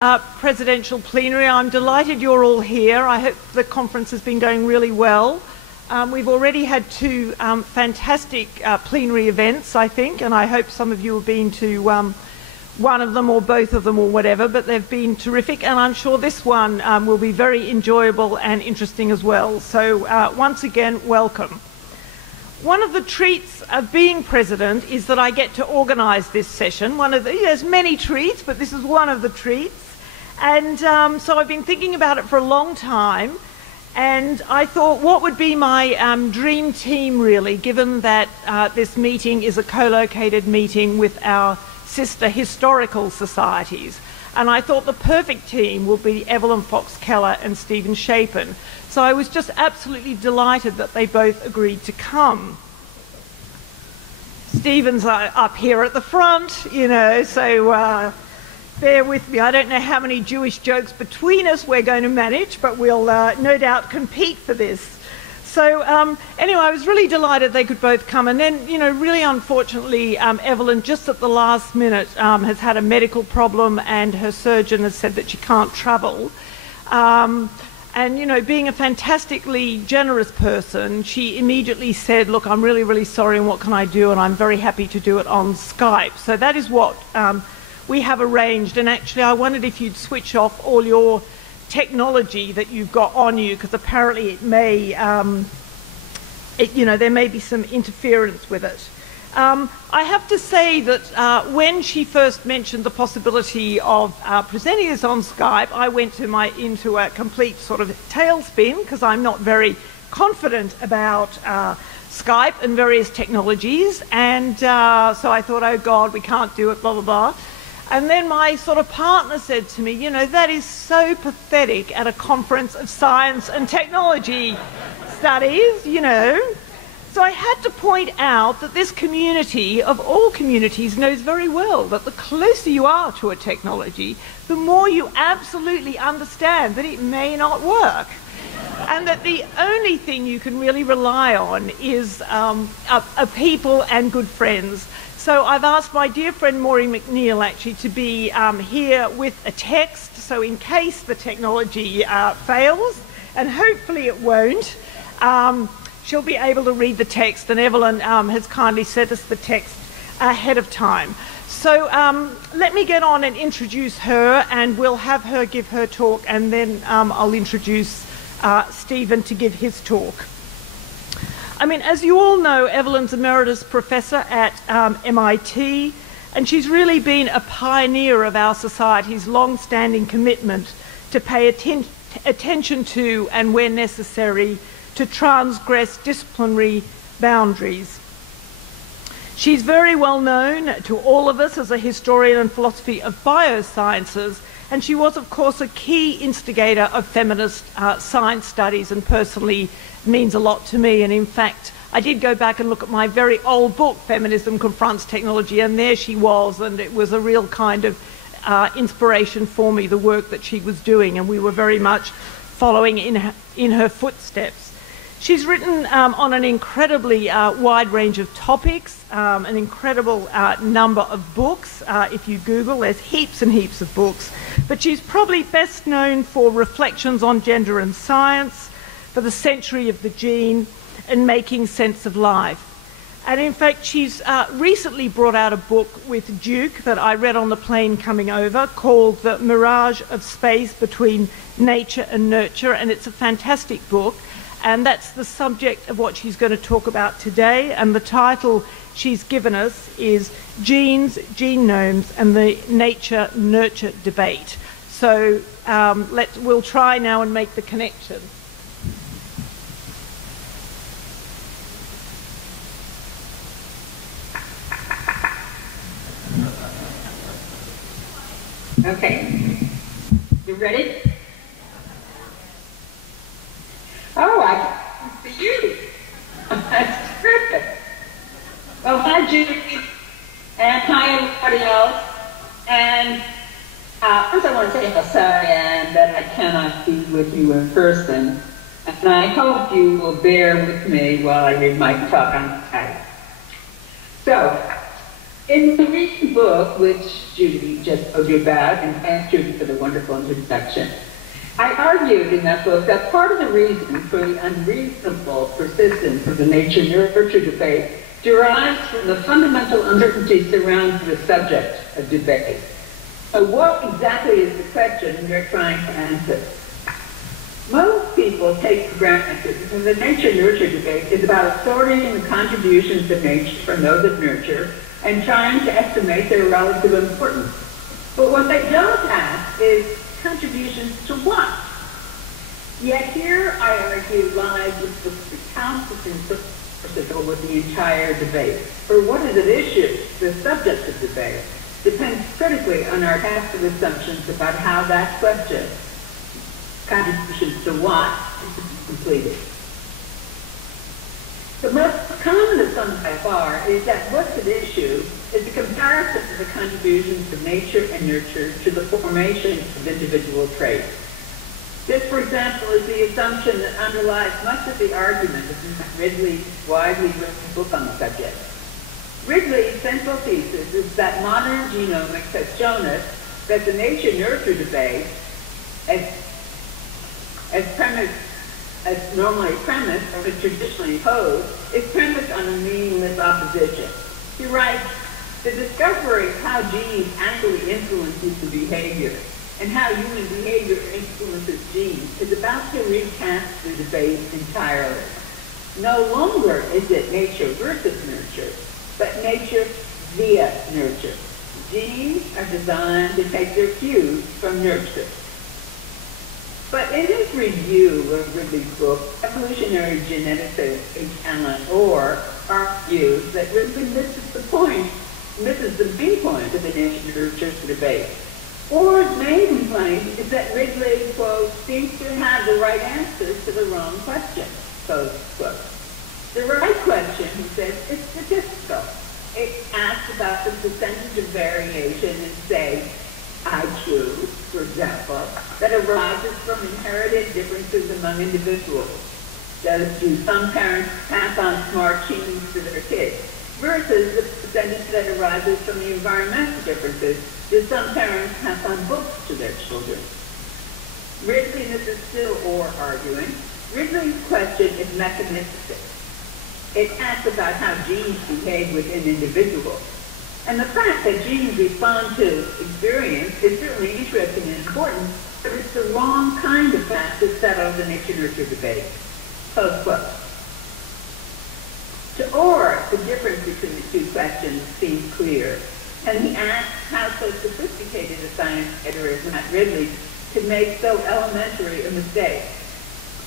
Presidential plenary. I'm delighted you're all here. I hope the conference has been going really well. We've already had two fantastic plenary events, I think, and I hope some of you have been to one of them or both of them or whatever, but they've been terrific, and I'm sure this one will be very enjoyable and interesting as well. So once again, welcome. One of the treats of being president is that I get to organise this session. There's many treats, but this is one of the treats. And so I've been thinking about it for a long time, and I thought, what would be my dream team, really, given that this meeting is a co-located meeting with our sister historical societies. And I thought the perfect team will be Evelyn Fox Keller and Stephen Shapin. So I was just absolutely delighted that they both agreed to come. Stephen's up here at the front, so bear with me. I don't know how many Jewish jokes between us we're going to manage, but we'll no doubt compete for this. So anyway, I was really delighted they could both come. And then, really unfortunately, Evelyn, just at the last minute, has had a medical problem, and her surgeon has said that she can't travel. And, being a fantastically generous person, she immediately said, look, I'm really, really sorry, and what can I do? And I'm very happy to do it on Skype. So that is what we have arranged. And actually, I wondered if you'd switch off all your technology that you've got on you, because apparently it may, there may be some interference with it. I have to say that when she first mentioned the possibility of presenting this on Skype, I went into a complete sort of tailspin, because I'm not very confident about Skype and various technologies. And so I thought, oh God, we can't do it, blah, blah, blah. And then my sort of partner said to me, that is so pathetic at a conference of science and technology studies, So I had to point out that this community, of all communities, knows very well that the closer you are to a technology, the more you absolutely understand that it may not work. And that the only thing you can really rely on is people and good friends. So I've asked my dear friend Maureen McNeil actually to be here with a text, so in case the technology fails, and hopefully it won't, she'll be able to read the text, and Evelyn has kindly sent us the text ahead of time. So let me get on and introduce her, and we'll have her give her talk, and then I'll introduce Stephen to give his talk. I mean, as you all know, Evelyn's Emeritus Professor at MIT, and she's really been a pioneer of our society's long-standing commitment to pay attention to, and where necessary, to transgress disciplinary boundaries. She's very well known to all of us as a historian and philosophy of biosciences, and she was, of course, a key instigator of feminist science studies, and personally means a lot to me. And in fact, I did go back and look at my very old book, Feminism Confronts Technology, and there she was, and it was a real kind of inspiration for me, the work that she was doing, and we were very much following in her footsteps. She's written on an incredibly wide range of topics, an incredible number of books. If you Google, there's heaps and heaps of books. But she's probably best known for Reflections on Gender and Science, for The Century of the Gene, and Making Sense of Life. And in fact, she's recently brought out a book with Duke that I read on the plane coming over, called The Mirage of Space Between Nature and Nurture, and it's a fantastic book. And that's the subject of what she's going to talk about today. And the title she's given us is Genes, Genomes, and the Nature-Nurture Debate. So we'll try now and make the connection. Okay. You ready? Oh, I can see you. That's terrific. Well, hi, Judy, and hi, everybody else. And first I want to say how sorry I am that I cannot be with you in person. And I hope you will bear with me while I read my talk on Skype. So, In the recent book, which Judy just told you about, and thanks Judy for the wonderful introduction, I argued in that book that part of the reason for the unreasonable persistence of the nature-nurture debate derives from the fundamental uncertainty surrounding the subject of debate. So what exactly is the question we're trying to answer? Most people take for granted that the nature-nurture debate is about sorting the contributions of nature from those of nurture and trying to estimate their relative importance. But what they don't ask is contributions to what? Yet here, I argue, lies the countless sources with the entire debate. For what is at issue, the subject of debate, depends critically on our cast of assumptions about how that question, contributions to what, is completed. The most common assumption by far is that what's at issue is the comparison of the contributions of nature and nurture to the formation of individual traits. This, for example, is the assumption that underlies much of the argument of Ridley's widely written book on the subject. Ridley's central thesis is that modern genomics has shown us that the nature-nurture debate, as normally premised or as traditionally posed, is premised on a meaningless opposition. He writes, the discovery of how genes actually influence human behavior and how human behavior influences genes is about to recast the debate entirely. No longer is it nature versus nurture, but nature via nurture. Genes are designed to take their cues from nurture. But in his review of Ridley's book, evolutionary geneticist H. Alan Orr argues that Ridley misses the main point of the nature-nurture debate. Orr's main complaint is that Ridley, quote, seems to have the right answers to the wrong question, close quote. The right question, he says, is statistical. It asks about the percentage of variation in, say, IQ, for example, that arises from inherited differences among individuals. Do some parents pass on smart genes to their kids? Versus the percentage that arises from the environmental differences. Do some parents pass on books to their children? Ridley, this is still Orr arguing, Ridley's question is mechanistic. It asks about how genes behave within individuals. And the fact that genes respond to experience is certainly interesting and important, but it's the wrong kind of fact that settles the nature-nurture debate. Close quote. To Orr, the difference between the two questions seems clear, and he asks how so sophisticated a science writer as Matt Ridley could make so elementary a mistake.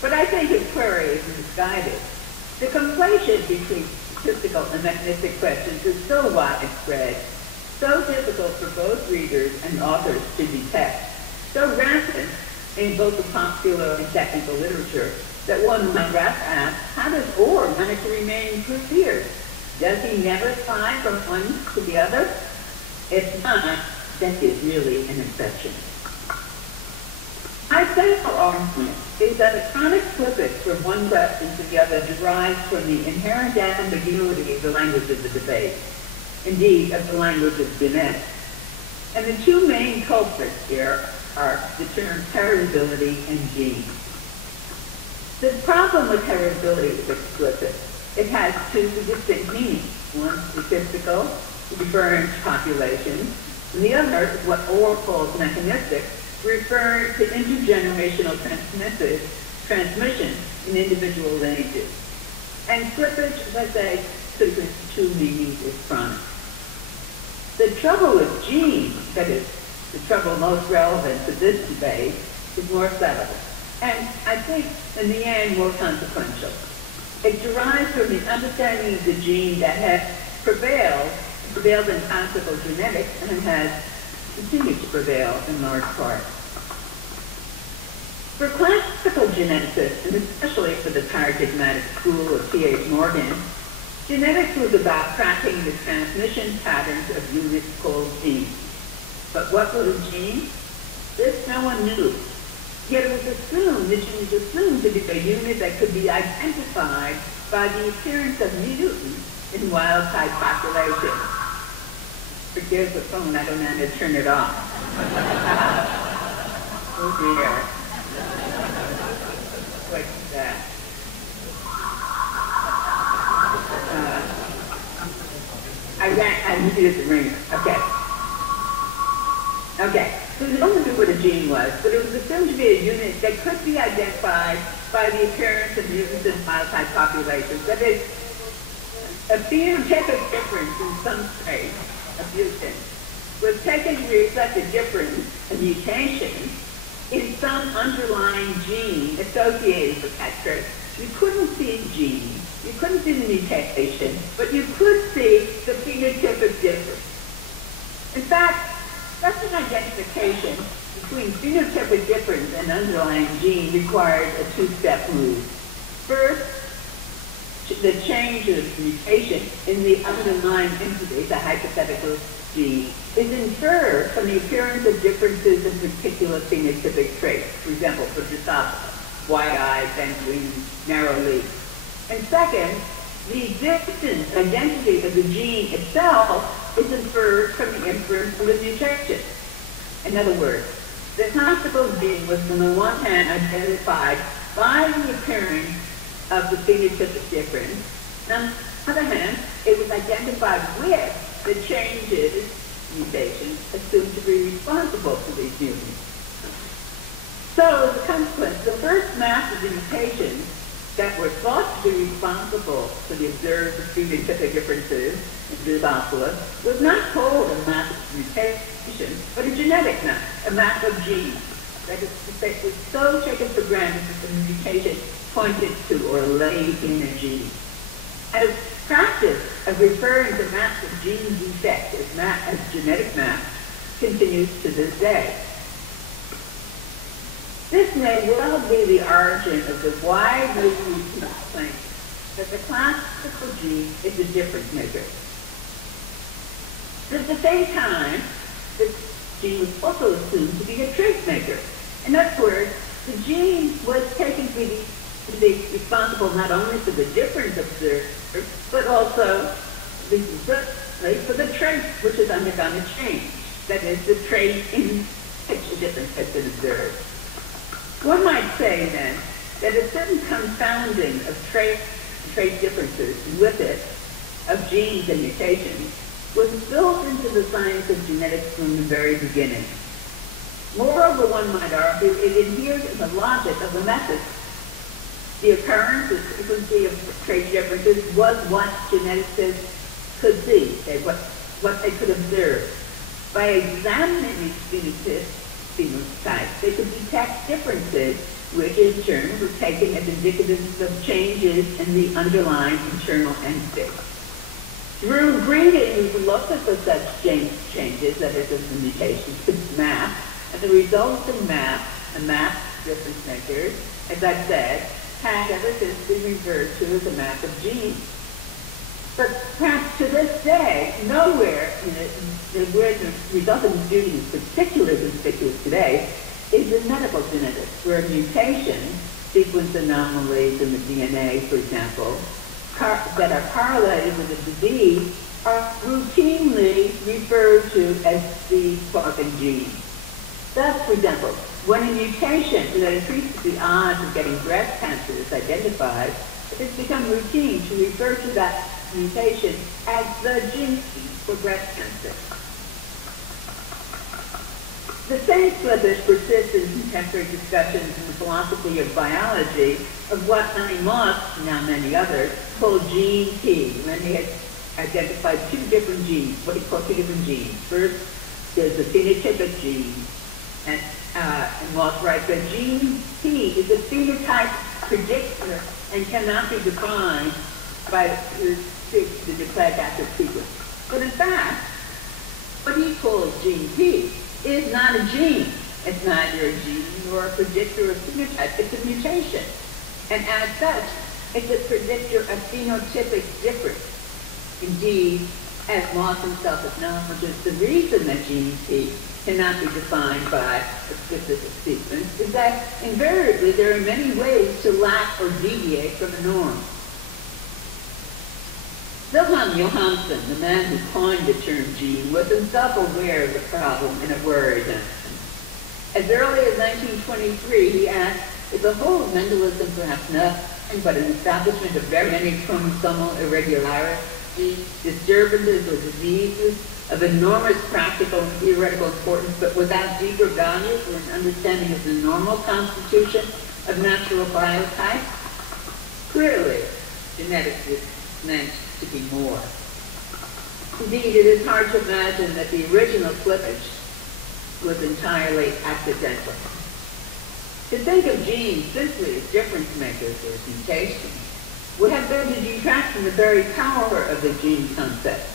But I think his query is misguided. The conflation between statistical and mechanistic questions is so widespread, so difficult for both readers and authors to detect, so rampant in both the popular and technical literature, that one might rather ask, how does Orr manage to remain clear? Does he never slide from one to the other? If not, that is really an exception. My central argument is that a chronic slippage from one question to the other derives from the inherent ambiguity of the language of the debate, indeed of the language of genetics. And the two main culprits here are the terms heritability and genes. The problem with heritability is explicit. It has two distinct meanings. One statistical, referring to populations, and the other is what Orr calls mechanistic, referring to intergenerational transmission in individual lineages. And slippage, as I say, simply two meanings is chronic. The trouble with genes, that is, the trouble most relevant to this debate, is more subtle, and I think, in the end, more consequential. It derives from the understanding of the gene that has prevailed in classical genetics, and has continued to prevail in large part. For classical geneticists, and especially for the paradigmatic school of T.H. Morgan, genetics was about tracking the transmission patterns of units called genes. But what was a gene? This no one knew. Yet it was assumed to be a unit that could be identified by the appearance of mutants in wild-type populations. Forgive the phone, I don't know how to turn it off. Oh dear. What's that? I needed the ringer. Okay. Okay. So we don't know what a gene was, but it was assumed to be a unit that could be identified by the appearance of mutants in wild-type populations. That is, a phenotypic difference in some trait of mutant was taken to reflect a difference, a mutation, in some underlying gene associated with that trait. You couldn't see the gene, you couldn't see the mutation, but you could see the phenotypic difference. In fact, such an identification between phenotypic difference and underlying gene requires a two-step move. First, the change of mutation in the underlying entity, the hypothetical gene, is inferred from the appearance of differences in particular phenotypic traits. For example, for Drosophila, wide-eyed, bent wings, narrow leaf. And second, the existence, identity of the gene itself is inferred from the inference of the mutation. In other words, the classical gene was on the one hand identified by the appearance of the phenotypic difference. On the other hand, it was identified with the changes, mutations, assumed to be responsible for these mutants. So, as a consequence, the first mass of the mutations that were thought to be responsible for the observed phenotypic differences in Drosophila was not called a mass of mutation, but a genetic mass, a mass of genes. That is to say, it was so taken for granted that the mutation pointed to or lay in a gene. And the practice of referring to mass of gene defect as genetic mass continues to this day. This may well be the origin of the widely used claim that the classical gene is a difference maker. But at the same time, the gene was also assumed to be a trait maker. In other words, the gene was taken to be responsible not only for the difference observed, but also for the trait which has undergone a change. That is, the trait in which a difference has been observed. One might say, then, that a certain confounding of trait differences with it, of genes and mutations, was built into the science of genetics from the very beginning. Moreover, one might argue, it adheres in the logic of the method. The occurrence, the frequency of trait differences was what geneticists could see, what they could observe. By examining these phenotypes, they could detect differences, which in turn were taken as indicative of changes in the underlying internal entity. Through breeding, we looked at the such changes, that is, the mutations, to map, and the resulting map, a map of difference makers, as I've said, has ever since been referred to as a map of genes. But perhaps to this day, nowhere where the result of breeding is particularly conspicuous today is in medical genetics, where mutations, sequence anomalies in the DNA, for example, that are correlated with a disease are routinely referred to as the causing gene. Thus, for example, when a mutation that increases the odds of getting breast cancer is identified, it has become routine to refer to that mutation as the gene for breast cancer. The same slippage persists in contemporary discussions in the philosophy of biology of what Honey Moss, now many others, call gene P, when he has identified two different genes, what he called two different genes. First, there's the phenotypic gene, and Moss writes that gene P is a phenotype predictor and cannot be defined by the nucleic acid sequence. But in fact, what he calls gene P is not a gene. It's neither a gene nor a predictor of phenotype. It's a mutation. And as such, it's a predictor of phenotypic difference. Indeed, as Moss himself acknowledges, the reason that gene P cannot be defined by a specific sequence is that invariably there are many ways to lack or deviate from a norm. Wilhelm Johansen, the man who coined the term gene, was himself aware of the problem in a worried sense. As early as 1923, he asked, "Is the whole of Mendelism perhaps nothing but an establishment of very many chromosomal irregularities, disturbances or diseases of enormous practical and theoretical importance, but without deeper value for an understanding of the normal constitution of natural biotypes?" Clearly, genetics was meant to be more. Indeed, it is hard to imagine that the original slippage was entirely accidental. To think of genes simply as difference makers or mutations would have been to detract from the very power of the gene concept.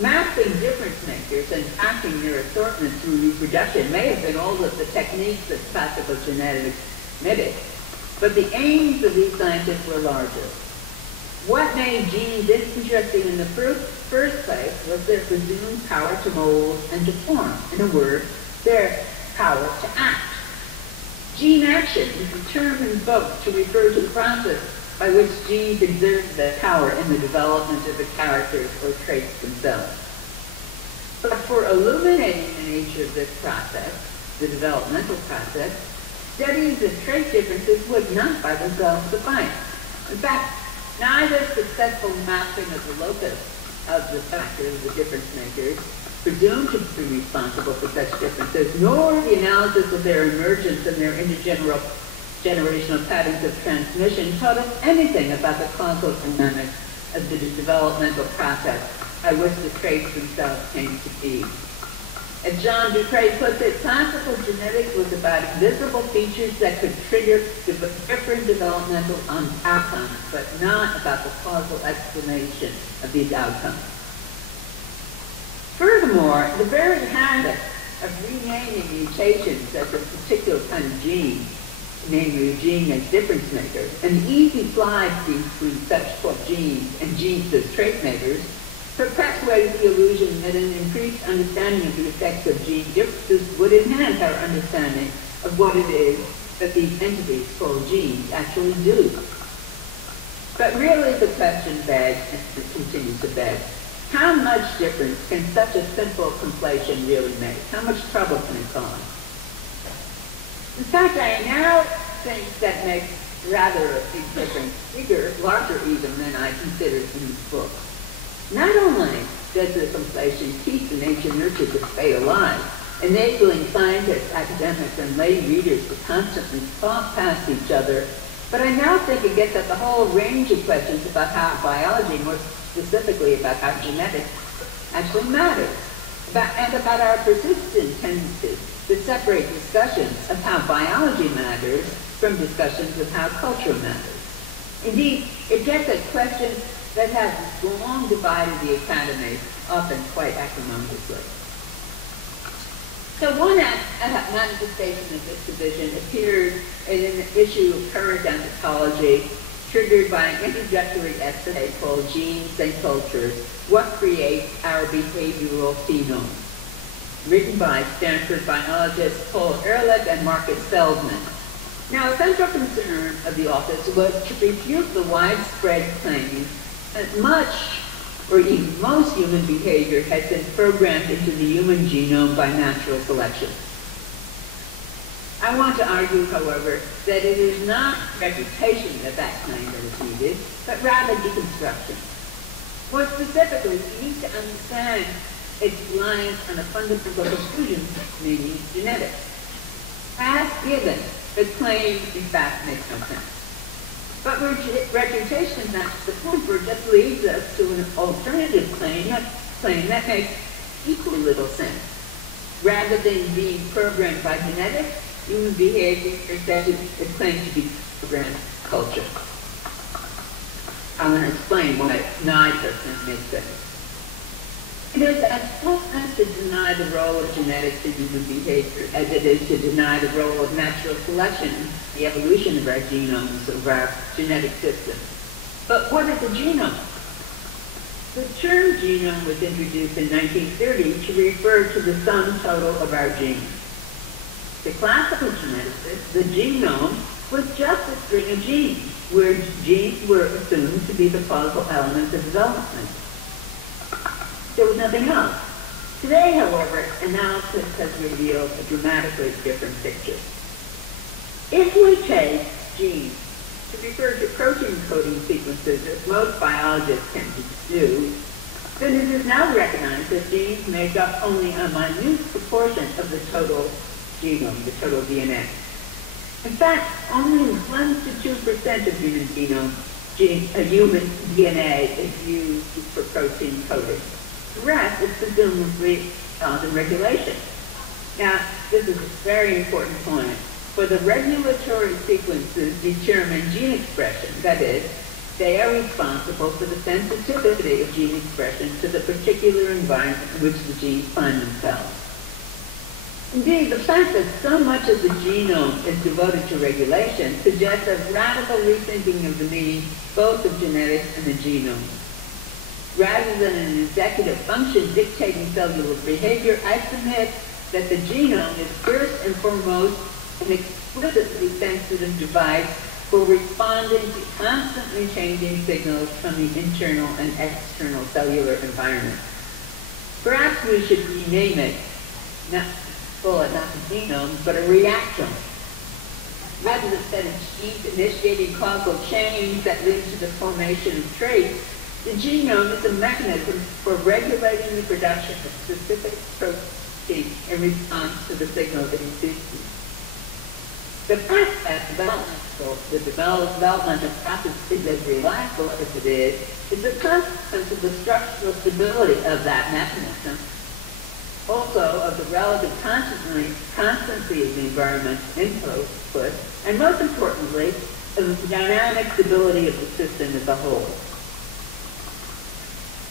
Mapping difference makers and tracking their assortment through reproduction may have been all of the techniques that classical genetics mimicked, but the aims of these scientists were larger. What made genes interesting in the first place was their presumed power to mold and to form. In a word, their power to act. Gene action is a term invoked to refer to the process by which genes exert their power in the development of the characters or traits themselves. But for illuminating the nature of this process, the developmental process, studies of trait differences would not by themselves suffice. In fact, neither successful mapping of the locus of the factors of the difference makers presumed to be responsible for such differences, nor the analysis of their emergence and their intergenerational patterns of transmission taught us anything about the causal dynamics of the developmental process by which the traits themselves came to be. As John Ducret puts it, classical genetics was about invisible features that could trigger different developmental outcomes, but not about the causal explanation of these outcomes. Furthermore, the very habit of renaming mutations as a particular kind of gene, namely a gene as difference makers, and the easy slide between such quote genes and genes as trait makers, perpetuated the illusion that an increased understanding of the effects of gene differences would enhance our understanding of what it is that these entities called genes actually do. But really the question begs, and it continues to beg, how much difference can such a simple conflation really make? How much trouble can it cause? In fact, I now think that makes rather a big difference, bigger, larger even than I considered in this book. Not only does the conflation keep the nature-nurture debate alive, enabling scientists, academics, and lay readers to constantly talk past each other, but I now think it gets at the whole range of questions about how biology, more specifically about how genetics actually matters, and about our persistent tendency to separate discussions of how biology matters from discussions of how culture matters. Indeed, it gets at questions that have long divided the academy, often quite acrimoniously. So one manifestation of this division appeared in an issue of Current Anthropology, triggered by an introductory essay called Genes and Cultures, What Creates Our Behavioral Phenome, written by Stanford biologists Paul Ehrlich and Marcus Feldman. Now, a central concern of the office was to refute the widespread claim that much, or even most human behavior has been programmed into the human genome by natural selection. I want to argue, however, that it is not refutation of that claim that is needed, but rather deconstruction. More specifically, we need to understand its reliance on a fundamental exclusion, meaning genetics. As given, the claim, in fact, makes no sense. But refutation is not the point, for it just leads us to an alternative claim that makes equally little sense. Rather than being programmed by genetics, human behavior is claimed to be programmed culture. I'm going to explain why neither makes sense. It is as pointless to deny the role of genetics in human behavior as it is to deny the role of natural selection in the evolution of our genomes, of our genetic system. But what is a genome? The term genome was introduced in 1930 to refer to the sum total of our genes. To classical geneticists, the genome was just a string of genes, where genes were assumed to be the causal elements of development. There was nothing else. Today, however, analysis has revealed a dramatically different picture. If we take genes to refer to protein coding sequences, as most biologists tend to do, then it is now recognized that genes make up only a minute proportion of the total genome, the total DNA. In fact, only 1 to 2% of human human DNA is used for protein coding. The rest is presumably found in regulation. Now, this is a very important point. For the regulatory sequences determine gene expression, that is, they are responsible for the sensitivity of gene expression to the particular environment in which the genes find themselves. Indeed, the fact that so much of the genome is devoted to regulation suggests a radical rethinking of the meaning both of genetics and the genome. Rather than an executive function dictating cellular behavior, I submit that the genome is first and foremost an explicitly sensitive device for responding to constantly changing signals from the internal and external cellular environment. Perhaps we should rename it, not the genome, but a reactome. Rather than genes initiating causal change that lead to the formation of traits, the genome is a mechanism for regulating the production of specific proteins in response to the signal it receives. The fact that the developmental process is as reliable as it is a consequence of the structural stability of that mechanism, also of the relative constancy of the environment input, and most importantly, of the dynamic stability of the system as a whole.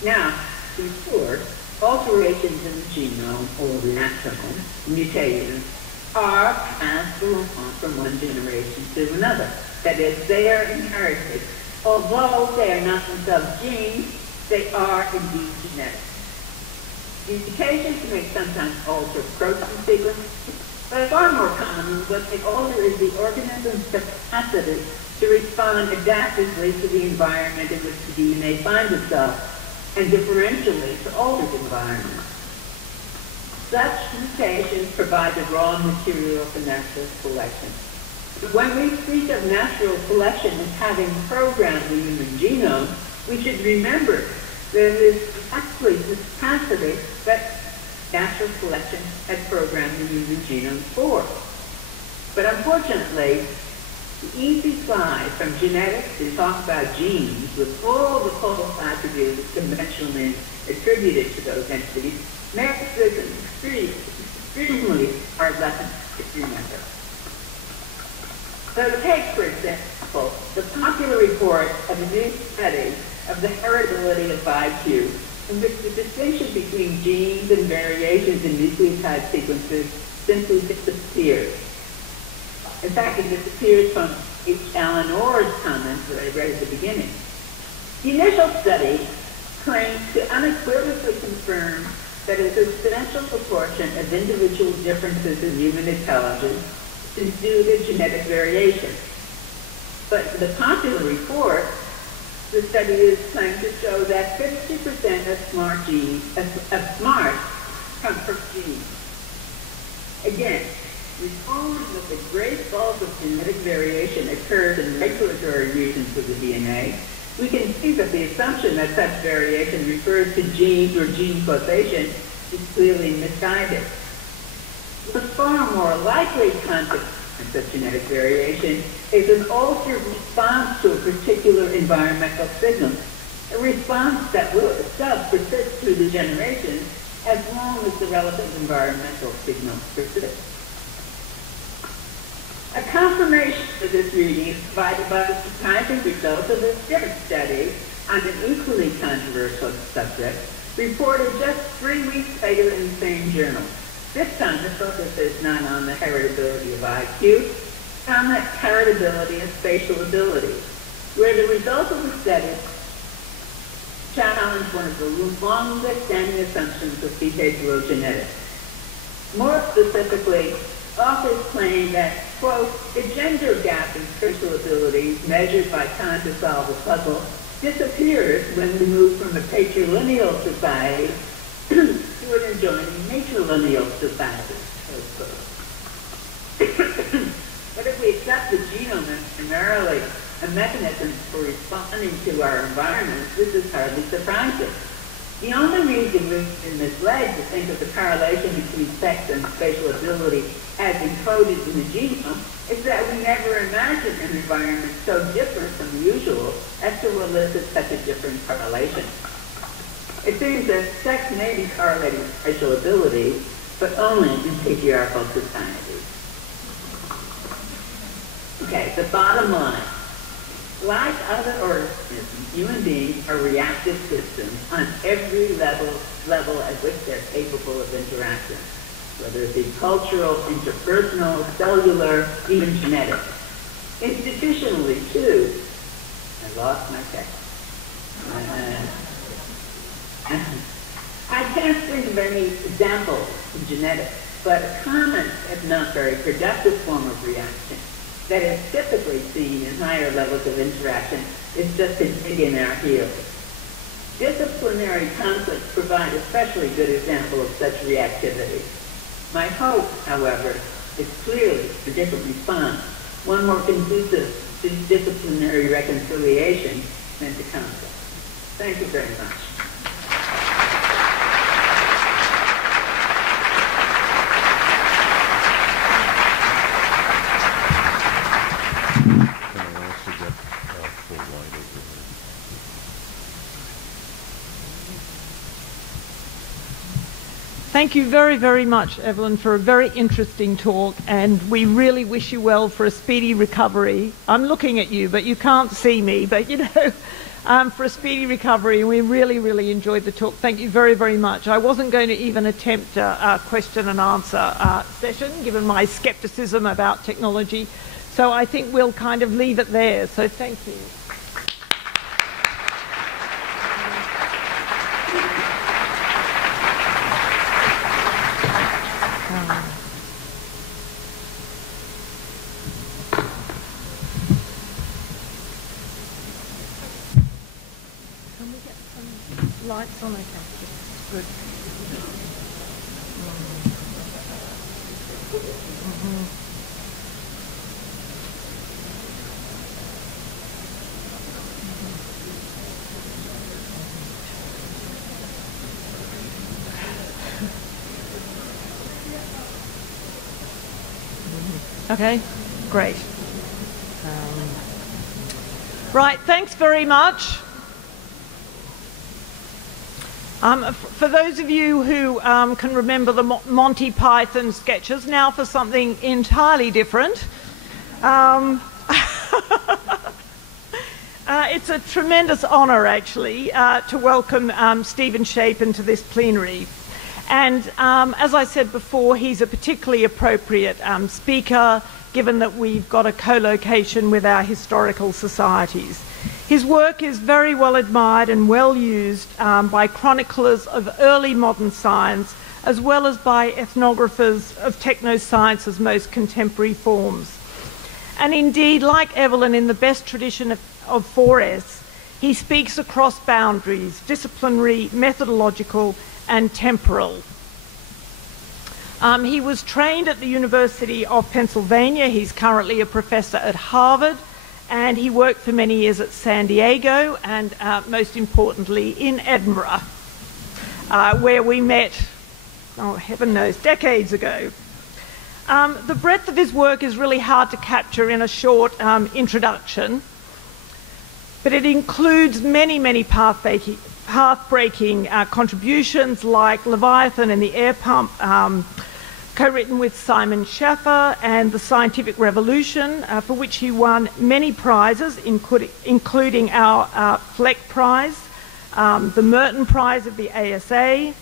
Now, to be sure, alterations in the genome or reactome, mutations, are passed along from one generation to another. That is, they are inherited. Although they are not themselves genes, they are indeed genetic. These mutations may sometimes alter protein sequence, but far more commonly what they alter is the organism's capacity to respond adaptively to the environment in which the DNA finds itself, and differentially to altered environments. Such mutations provide the raw material for natural selection. But when we speak of natural selection as having programmed the human genome, we should remember that it is actually this capacity that natural selection had programmed the human genome for. But unfortunately, the easy slide from genetics to talk about genes with all the false attributes conventionally attributed to those entities makes this an extremely hard lesson to remember. So take, for example, the popular report of a new study of the heritability of IQ, in which the distinction between genes and variations in nucleotide sequences simply disappears. In fact, it disappears from H. Alan Orr's comments that I read at the beginning. The initial study claimed to unequivocally confirm that a substantial proportion of individual differences in human intelligence is due to genetic variation. But in the popular report, the study is claimed to show that 50% of smart come from genes. Again, recalling that the great bulk of genetic variation occurs in regulatory regions of the DNA, we can see that the assumption that such variation refers to genes or gene causation is clearly misguided. The far more likely consequence of genetic variation is an altered response to a particular environmental signal, a response that will itself persist through the generations as long as the relevant environmental signal persists. A confirmation of this reading is provided by the surprising results of a different study on an equally controversial subject, reported just 3 weeks later in the same journal. This time the focus is not on the heritability of IQ, but on the heritability of spatial ability, where the results of the study challenge one of the longest standing assumptions of behavioral genetics. More specifically, authors claim that, quote, the gender gap in spiritual abilities measured by time to solve a puzzle disappears when we move from a patrilineal society to an adjoining matrilineal society. But if we accept the genome as primarily a mechanism for responding to our environment, this is hardly surprising. The only reason we've been misled to think of the correlation between sex and spatial ability as encoded in the genome is that we never imagined an environment so different from usual as to elicit such a different correlation. It seems that sex may be correlated with spatial ability, but only in patriarchal societies. Okay, the bottom line. Like other organisms, human beings are reactive systems on every level at which they're capable of interaction, whether it be cultural, interpersonal, cellular, even genetic. Institutionally, too, I lost my text. I can't think of any examples in genetics, but a common, if not very productive form of reaction that is typically seen in higher levels of interaction is just to dig in our heels. Disciplinary conflicts provide a especially good example of such reactivity. My hope, however, is clearly a different response, one more conducive to disciplinary reconciliation than to conflict. Thank you very much. Thank you very, very much, Evelyn, for a very interesting talk, and we really wish you well for a speedy recovery. I'm looking at you, but you can't see me, but you know, for a speedy recovery. We really, really enjoyed the talk. Thank you very, very much. I wasn't going to even attempt a question and answer session, given my skepticism about technology, so I think we'll kind of leave it there. So thank you. Lights on, okay, good. Okay, great. Right, thanks very much. For those of you who can remember the Monty Python sketches, now for something entirely different. It's a tremendous honour, actually, to welcome Stephen Shapin to this plenary. And as I said before, he's a particularly appropriate speaker, given that we've got a co-location with our historical societies. His work is very well admired and well used by chroniclers of early modern science, as well as by ethnographers of technoscience's most contemporary forms. And indeed, like Evelyn, in the best tradition of 4S, he speaks across boundaries, disciplinary, methodological, and temporal. He was trained at the University of Pennsylvania. He's currently a professor at Harvard. And he worked for many years at San Diego and, most importantly, in Edinburgh, where we met, oh, heaven knows, decades ago. The breadth of his work is really hard to capture in a short introduction, but it includes many, many path-breaking contributions like Leviathan and the Air Pump, co-written with Simon Schaffer, and The Scientific Revolution, for which he won many prizes, including our Fleck Prize, the Merton Prize of the ASA.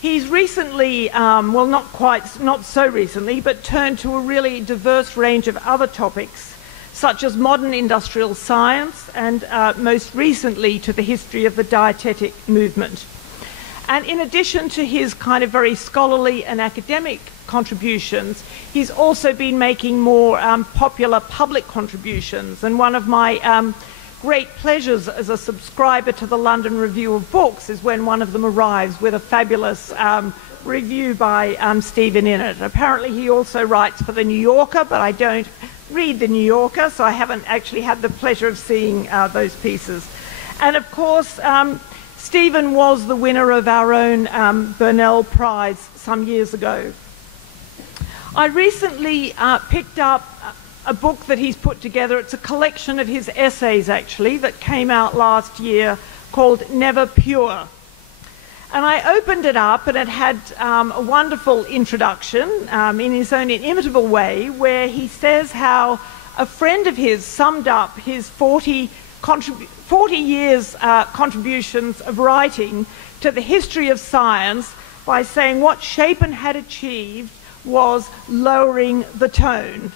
He's recently, well, not so recently, but turned to a really diverse range of other topics, such as modern industrial science, and most recently to the history of the dietetic movement. And in addition to his kind of very scholarly and academic contributions, he's also been making more popular public contributions. And one of my great pleasures as a subscriber to the London Review of Books is when one of them arrives with a fabulous review by Stephen in it. Apparently he also writes for the New Yorker, but I don't read the New Yorker, so I haven't actually had the pleasure of seeing those pieces. And of course, Stephen was the winner of our own Burnell Prize some years ago. I recently picked up a book that he's put together. It's a collection of his essays, actually, that came out last year called Never Pure. And I opened it up, and it had a wonderful introduction in his own inimitable way, where he says how a friend of his summed up his 40 years contributions of writing to the history of science by saying what Chapin had achieved was lowering the tone.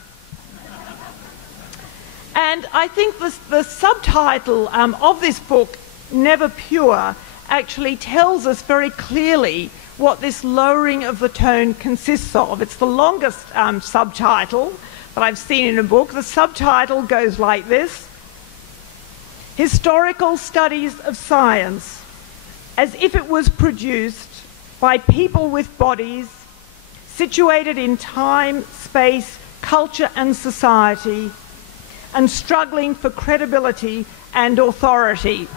And I think the subtitle of this book, Never Pure, actually tells us very clearly what this lowering of the tone consists of. It's the longest subtitle that I've seen in a book. The subtitle goes like this: Historical Studies of Science, as if it was produced by people with bodies situated in time, space, culture and society, and struggling for credibility and authority.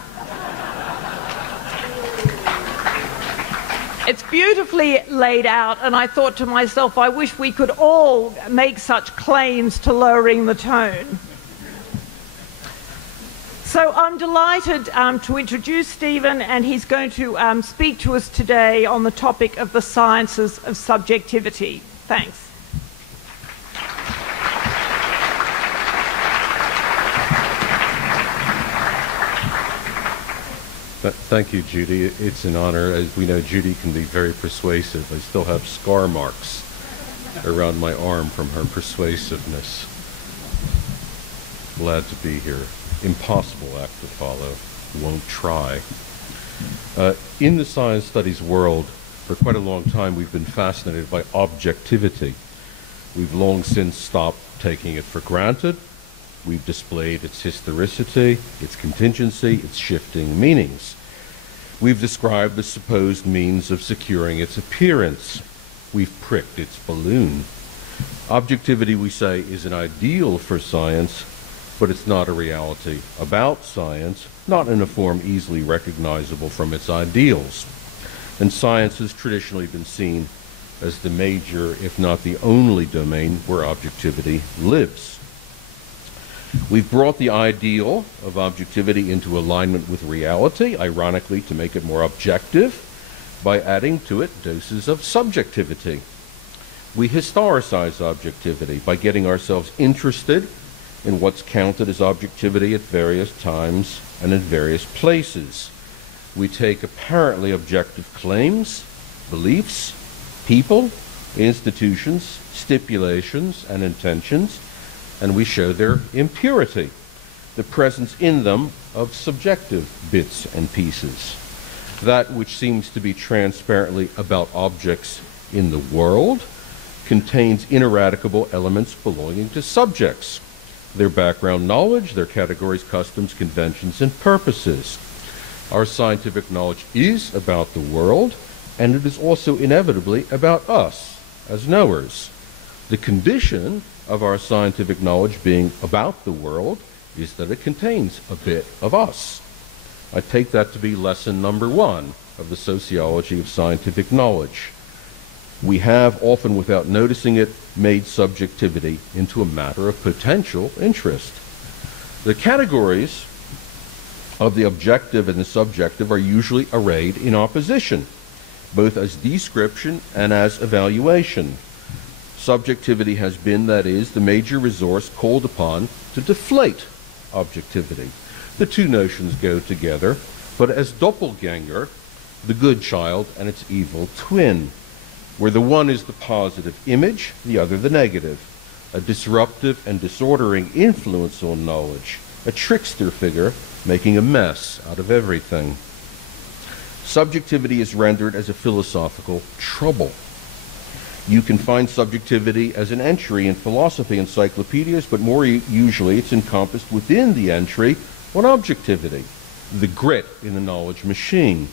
It's beautifully laid out, and I thought to myself, I wish we could all make such claims to lowering the tone. So I'm delighted to introduce Stephen, and he's going to speak to us today on the topic of the sciences of subjectivity. Thanks. Thank you, Judy. It's an honor. As we know, Judy can be very persuasive. I still have scar marks around my arm from her persuasiveness. Glad to be here. Impossible act to follow. Won't try. In the science studies world, for quite a long time, we've been fascinated by objectivity. We've long since stopped taking it for granted. We've displayed its historicity, its contingency, its shifting meanings. We've described the supposed means of securing its appearance. We've pricked its balloon. Objectivity, we say, is an ideal for science, but it's not a reality about science, not in a form easily recognizable from its ideals. And science has traditionally been seen as the major, if not the only domain where objectivity lives. We've brought the ideal of objectivity into alignment with reality, ironically to make it more objective, by adding to it doses of subjectivity. We historicize objectivity by getting ourselves interested in what's counted as objectivity at various times and in various places. We take apparently objective claims, beliefs, people, institutions, stipulations, and intentions, and we show their impurity, the presence in them of subjective bits and pieces. That which seems to be transparently about objects in the world contains ineradicable elements belonging to subjects, their background knowledge, their categories, customs, conventions, and purposes. Our scientific knowledge is about the world, and it is also inevitably about us as knowers. The condition of our scientific knowledge being about the world is that it contains a bit of us. I take that to be lesson number one of the sociology of scientific knowledge. We have, often without noticing it, made subjectivity into a matter of potential interest. The categories of the objective and the subjective are usually arrayed in opposition, both as description and as evaluation. Subjectivity has been, that is, the major resource called upon to deflate objectivity. The two notions go together, but as doppelganger, the good child and its evil twin, where the one is the positive image, the other the negative, a disruptive and disordering influence on knowledge, a trickster figure making a mess out of everything. Subjectivity is rendered as a philosophical trouble. You can find subjectivity as an entry in philosophy encyclopedias, but more usually it's encompassed within the entry on objectivity, the grit in the knowledge machine.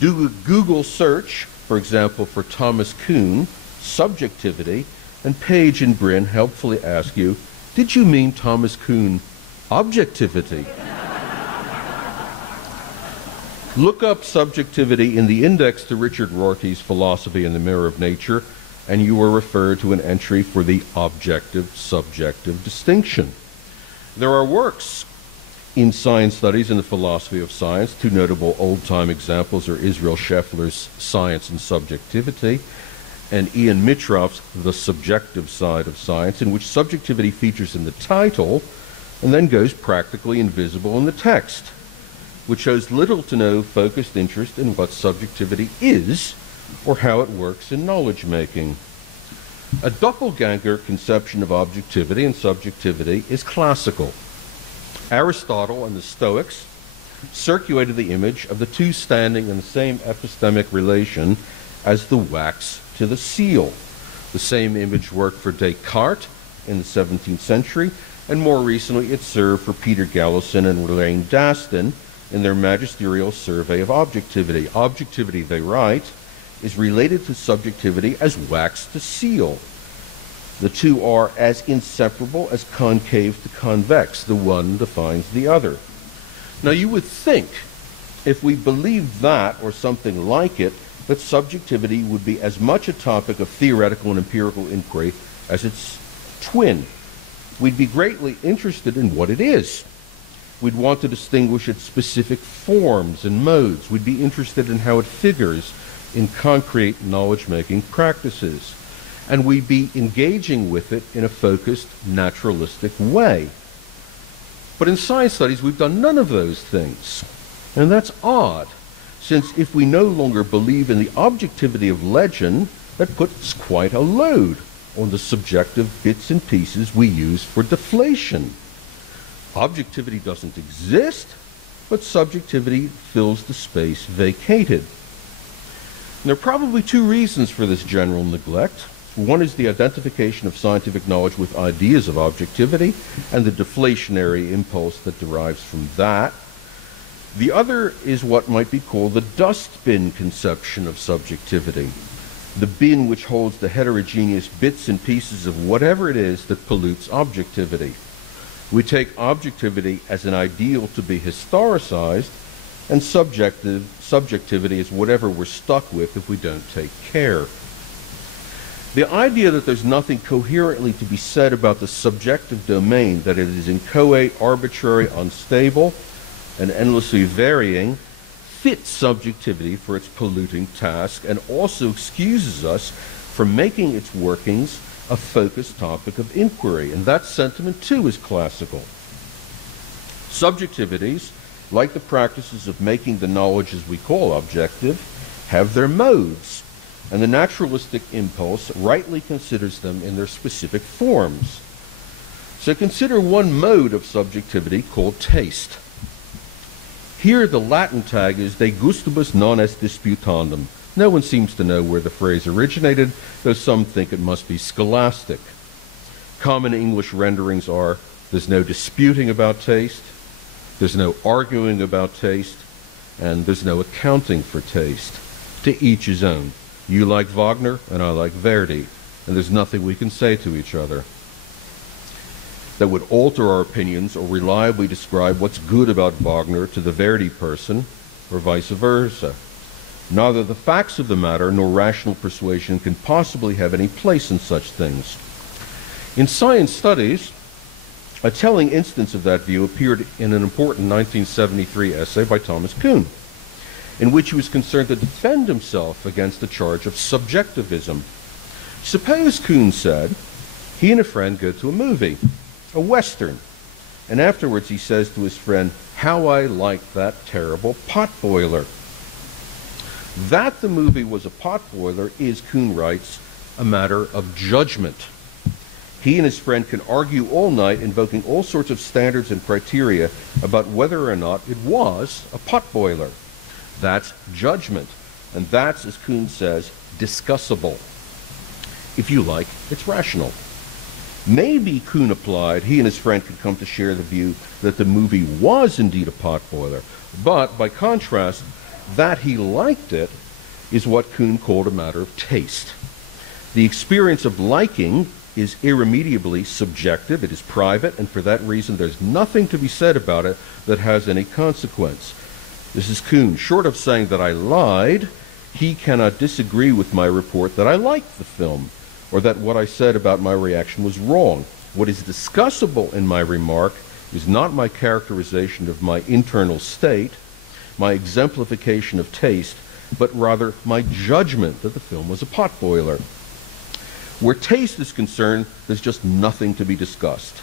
Do a Google search, for example, for Thomas Kuhn, subjectivity, and Page and Brin helpfully ask you, did you mean Thomas Kuhn, objectivity? Look up subjectivity in the index to Richard Rorty's Philosophy and the Mirror of Nature, and you are referred to an entry for the objective-subjective distinction. There are works in science studies and the philosophy of science. Two notable old-time examples are Israel Scheffler's Science and Subjectivity and Ian Mitroff's The Subjective Side of Science, in which subjectivity features in the title and then goes practically invisible in the text, which shows little to no focused interest in what subjectivity is or how it works in knowledge-making. A doppelganger conception of objectivity and subjectivity is classical. Aristotle and the Stoics circulated the image of the two standing in the same epistemic relation as the wax to the seal. The same image worked for Descartes in the 17th century, and more recently it served for Peter Gallison and Elaine Daston in their magisterial survey of objectivity. Objectivity, they write, is related to subjectivity as wax to seal. The two are as inseparable as concave to convex. The one defines the other. Now you would think, if we believed that or something like it, that subjectivity would be as much a topic of theoretical and empirical inquiry as its twin. We'd be greatly interested in what it is. We'd want to distinguish its specific forms and modes. We'd be interested in how it figures in concrete knowledge-making practices. And we'd be engaging with it in a focused, naturalistic way. But in science studies, we've done none of those things. And that's odd, since if we no longer believe in the objectivity of legend, that puts quite a load on the subjective bits and pieces we use for deflation. Objectivity doesn't exist, but subjectivity fills the space vacated. And there are probably two reasons for this general neglect. One is the identification of scientific knowledge with ideas of objectivity and the deflationary impulse that derives from that. The other is what might be called the dustbin conception of subjectivity, the bin which holds the heterogeneous bits and pieces of whatever it is that pollutes objectivity. We take objectivity as an ideal to be historicized, and subjectivity is whatever we're stuck with if we don't take care. The idea that there's nothing coherently to be said about the subjective domain, that it is inchoate, arbitrary, unstable, and endlessly varying, fits subjectivity for its polluting task and also excuses us from making its workings a focused topic of inquiry. And that sentiment, too, is classical. Subjectivities, like the practices of making the knowledges we call objective, have their modes, and the naturalistic impulse rightly considers them in their specific forms. So consider one mode of subjectivity called taste. Here the Latin tag is de gustibus non est disputandum. No one seems to know where the phrase originated, though some think it must be scholastic. Common English renderings are, there's no disputing about taste, there's no arguing about taste, and there's no accounting for taste. To each his own. You like Wagner, and I like Verdi, and there's nothing we can say to each other that would alter our opinions or reliably describe what's good about Wagner to the Verdi person, or vice versa. Neither the facts of the matter nor rational persuasion can possibly have any place in such things. In science studies, a telling instance of that view appeared in an important 1973 essay by Thomas Kuhn, in which he was concerned to defend himself against the charge of subjectivism. Suppose, Kuhn said, he and a friend go to a movie, a Western, and afterwards he says to his friend, "How I like that terrible potboiler." That the movie was a potboiler is, Kuhn writes, a matter of judgment. He and his friend can argue all night, invoking all sorts of standards and criteria about whether or not it was a potboiler. That's judgment. And that's, as Kuhn says, discussable. If you like, it's rational. Maybe, Kuhn applied, he and his friend could come to share the view that the movie was indeed a potboiler. But, by contrast, that he liked it is what Kuhn called a matter of taste. The experience of liking is irremediably subjective, it is private, and for that reason there's nothing to be said about it that has any consequence. This is Kuhn. Short of saying that I lied, he cannot disagree with my report that I liked the film, or that what I said about my reaction was wrong. What is discussable in my remark is not my characterization of my internal state, my exemplification of taste, but rather my judgment that the film was a potboiler. Where taste is concerned, there's just nothing to be discussed.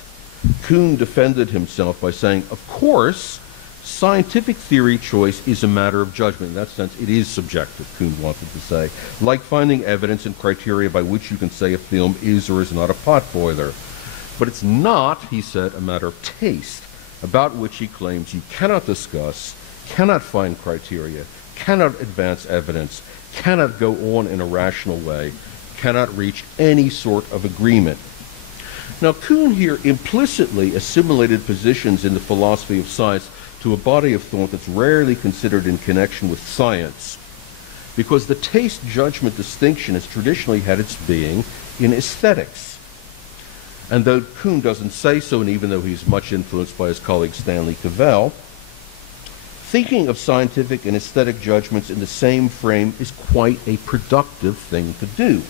Kuhn defended himself by saying, of course, scientific theory choice is a matter of judgment. In that sense, it is subjective, Kuhn wanted to say, like finding evidence and criteria by which you can say a film is or is not a potboiler. But it's not, he said, a matter of taste, about which he claims you cannot discuss, cannot find criteria, cannot advance evidence, cannot go on in a rational way, cannot reach any sort of agreement. Now, Kuhn here implicitly assimilated positions in the philosophy of science to a body of thought that's rarely considered in connection with science, because the taste-judgment distinction has traditionally had its being in aesthetics. And though Kuhn doesn't say so, and even though he's much influenced by his colleague Stanley Cavell, thinking of scientific and aesthetic judgments in the same frame is quite a productive thing to do.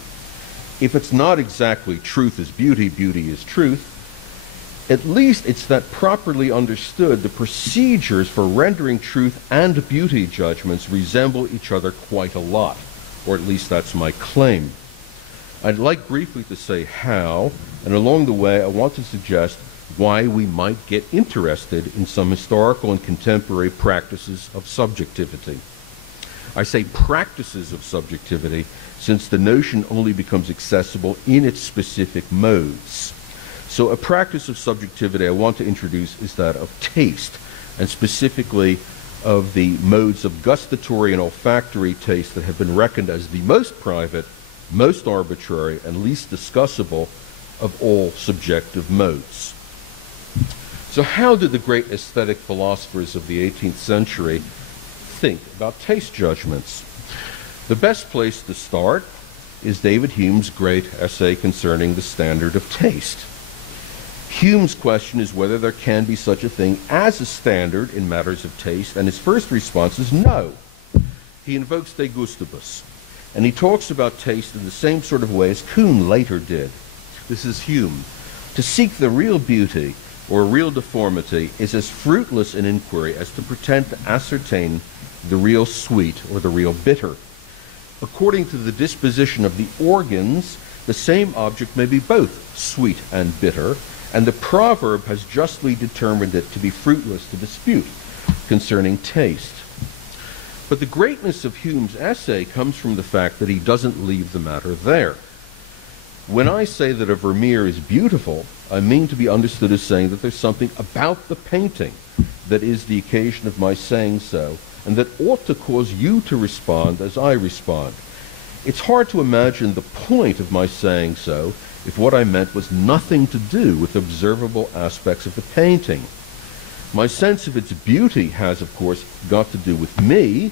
If it's not exactly truth is beauty, beauty is truth, at least it's that properly understood the procedures for rendering truth and beauty judgments resemble each other quite a lot, or at least that's my claim. I'd like briefly to say how, and along the way I want to suggest why we might get interested in some historical and contemporary practices of subjectivity. I say practices of subjectivity since the notion only becomes accessible in its specific modes. So a practice of subjectivity I want to introduce is that of taste, and specifically of the modes of gustatory and olfactory taste that have been reckoned as the most private, most arbitrary, and least discussable of all subjective modes. So how did the great aesthetic philosophers of the 18th century think about taste judgments? The best place to start is David Hume's great essay concerning the standard of taste. Hume's question is whether there can be such a thing as a standard in matters of taste, and his first response is no. He invokes de gustibus, and he talks about taste in the same sort of way as Kuhn later did. This is Hume. To seek the real beauty or real deformity is as fruitless an inquiry as to pretend to ascertain the real sweet or the real bitter. According to the disposition of the organs, the same object may be both sweet and bitter, and the proverb has justly determined it to be fruitless to dispute concerning taste. But the greatness of Hume's essay comes from the fact that he doesn't leave the matter there. When I say that a Vermeer is beautiful, I mean to be understood as saying that there's something about the painting that is the occasion of my saying so, and that ought to cause you to respond as I respond. It's hard to imagine the point of my saying so if what I meant was nothing to do with observable aspects of the painting. My sense of its beauty has, of course, got to do with me,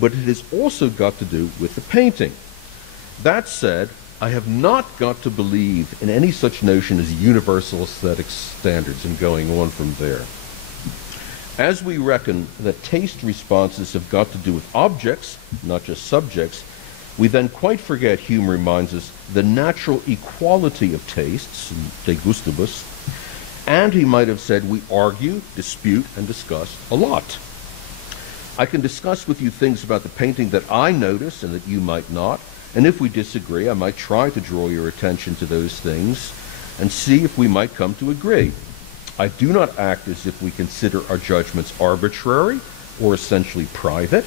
but it has also got to do with the painting. That said, I have not got to believe in any such notion as universal aesthetic standards and going on from there. As we reckon that taste responses have got to do with objects, not just subjects, we then quite forget, Hume reminds us, the natural equality of tastes, de gustibus, and he might have said we argue, dispute, and discuss a lot. I can discuss with you things about the painting that I notice and that you might not, and if we disagree, I might try to draw your attention to those things and see if we might come to agree. I do not act as if we consider our judgments arbitrary or essentially private,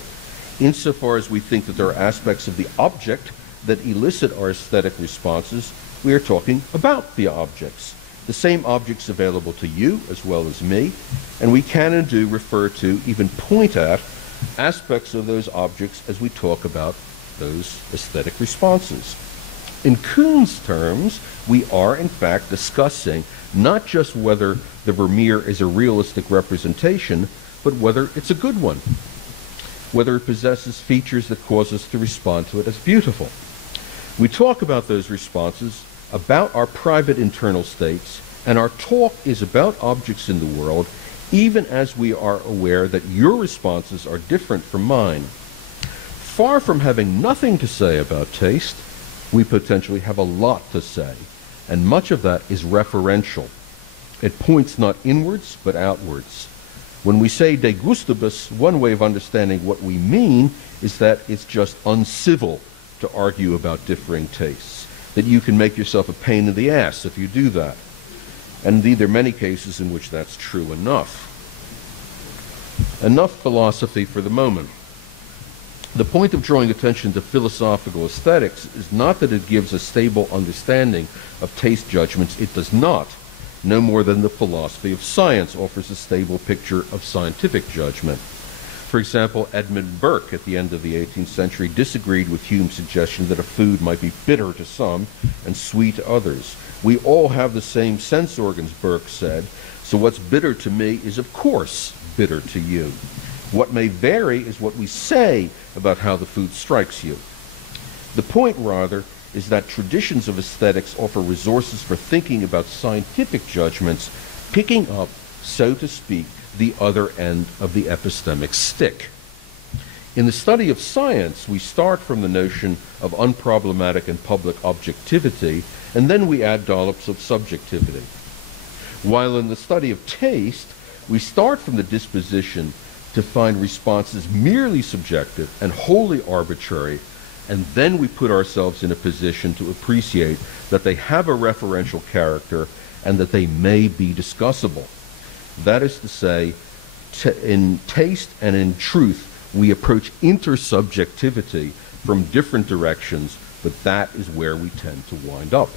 insofar as we think that there are aspects of the object that elicit our aesthetic responses. We are talking about the objects, the same objects available to you as well as me, and we can and do refer to, even point at, aspects of those objects as we talk about those aesthetic responses. In Kuhn's terms, we are in fact discussing not just whether the Vermeer is a realistic representation, but whether it's a good one, whether it possesses features that cause us to respond to it as beautiful. We talk about those responses, about our private internal states, and our talk is about objects in the world, even as we are aware that your responses are different from mine. Far from having nothing to say about taste, we potentially have a lot to say, and much of that is referential. It points not inwards, but outwards. When we say de gustibus, one way of understanding what we mean is that it's just uncivil to argue about differing tastes, that you can make yourself a pain in the ass if you do that. And indeed, there are many cases in which that's true enough. Enough philosophy for the moment. The point of drawing attention to philosophical aesthetics is not that it gives a stable understanding of taste judgments. It does not, no more than the philosophy of science offers a stable picture of scientific judgment. For example, Edmund Burke at the end of the 18th century disagreed with Hume's suggestion that a food might be bitter to some and sweet to others. We all have the same sense organs, Burke said, so what's bitter to me is of course bitter to you. What may vary is what we say about how the food strikes you. The point, rather, is that traditions of aesthetics offer resources for thinking about scientific judgments, picking up, so to speak, the other end of the epistemic stick. In the study of science, we start from the notion of unproblematic and public objectivity, and then we add dollops of subjectivity. While in the study of taste, we start from the disposition to find responses merely subjective and wholly arbitrary, and then we put ourselves in a position to appreciate that they have a referential character and that they may be discussable. That is to say, in taste and in truth, we approach intersubjectivity from different directions, but that is where we tend to wind up.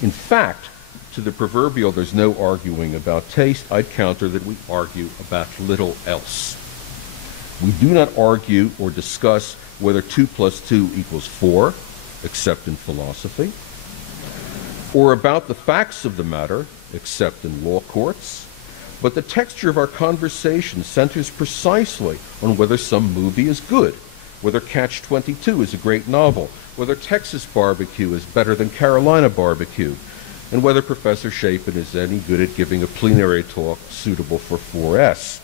In fact, to the proverbial there's no arguing about taste, I'd counter that we argue about little else. We do not argue or discuss whether 2 plus 2 equals 4, except in philosophy, or about the facts of the matter, except in law courts, but the texture of our conversation centers precisely on whether some movie is good, whether Catch-22 is a great novel, whether Texas barbecue is better than Carolina barbecue, and whether Professor Chapin is any good at giving a plenary talk suitable for 4S.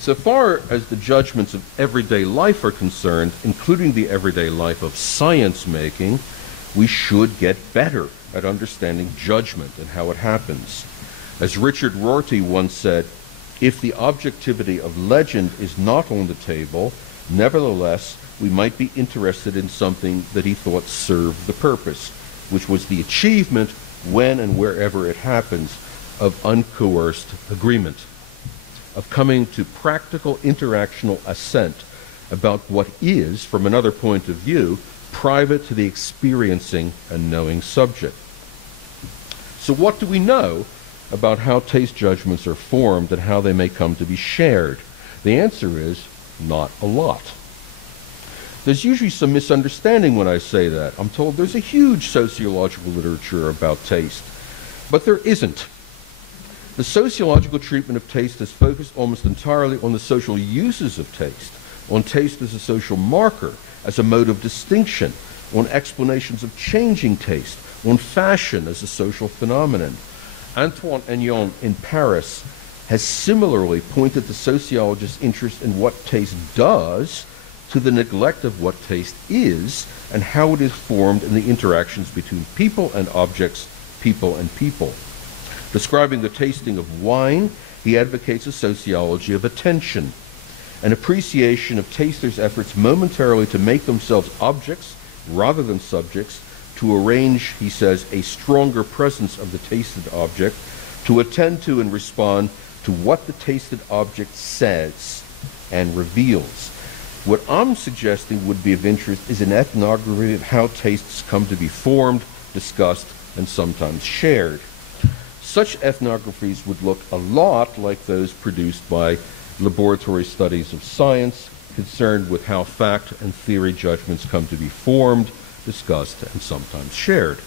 So far as the judgments of everyday life are concerned, including the everyday life of science making, we should get better at understanding judgment and how it happens. As Richard Rorty once said, if the objectivity of legend is not on the table, nevertheless, we might be interested in something that he thought served the purpose, which was the achievement, when and wherever it happens, of uncoerced agreement, of coming to practical interactional assent about what is, from another point of view, private to the experiencing and knowing subject. So what do we know about how taste judgments are formed and how they may come to be shared? The answer is not a lot. There's usually some misunderstanding when I say that. I'm told there's a huge sociological literature about taste, but there isn't. The sociological treatment of taste is focused almost entirely on the social uses of taste, on taste as a social marker, as a mode of distinction, on explanations of changing taste, on fashion as a social phenomenon. Antoine Agnon in Paris has similarly pointed the sociologist's interest in what taste does to the neglect of what taste is and how it is formed in the interactions between people and objects, people and people. Describing the tasting of wine, he advocates a sociology of attention, an appreciation of tasters' efforts momentarily to make themselves objects rather than subjects, to arrange, he says, a stronger presence of the tasted object, to attend to and respond to what the tasted object says and reveals. What I'm suggesting would be of interest is an ethnography of how tastes come to be formed, discussed, and sometimes shared. Such ethnographies would look a lot like those produced by laboratory studies of science concerned with how fact and theory judgments come to be formed, discussed, and sometimes shared.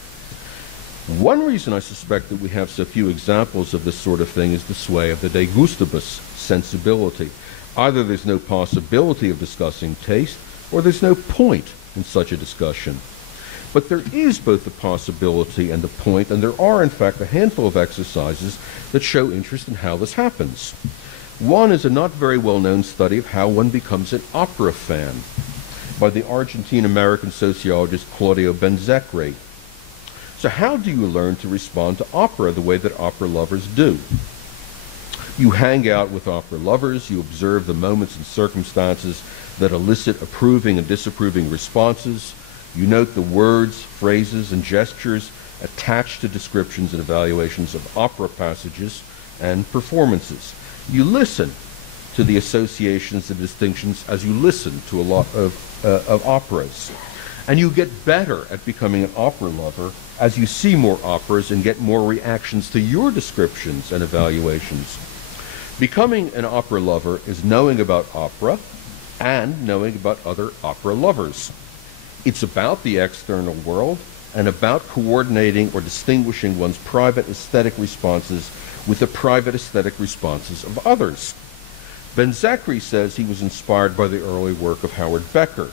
One reason I suspect that we have so few examples of this sort of thing is the sway of the de gustibus sensibility. Either there's no possibility of discussing taste, or there's no point in such a discussion. But there is both the possibility and the point, and there are in fact a handful of exercises that show interest in how this happens. One is a not very well-known study of how one becomes an opera fan by the Argentine-American sociologist Claudio Benzecri. So how do you learn to respond to opera the way that opera lovers do? You hang out with opera lovers, you observe the moments and circumstances that elicit approving and disapproving responses, you note the words, phrases, and gestures attached to descriptions and evaluations of opera passages and performances. You listen to the associations and distinctions as you listen to a lot of operas. And you get better at becoming an opera lover as you see more operas and get more reactions to your descriptions and evaluations. Becoming an opera lover is knowing about opera and knowing about other opera lovers. It's about the external world and about coordinating or distinguishing one's private aesthetic responses with the private aesthetic responses of others. Benzecri says he was inspired by the early work of Howard Becker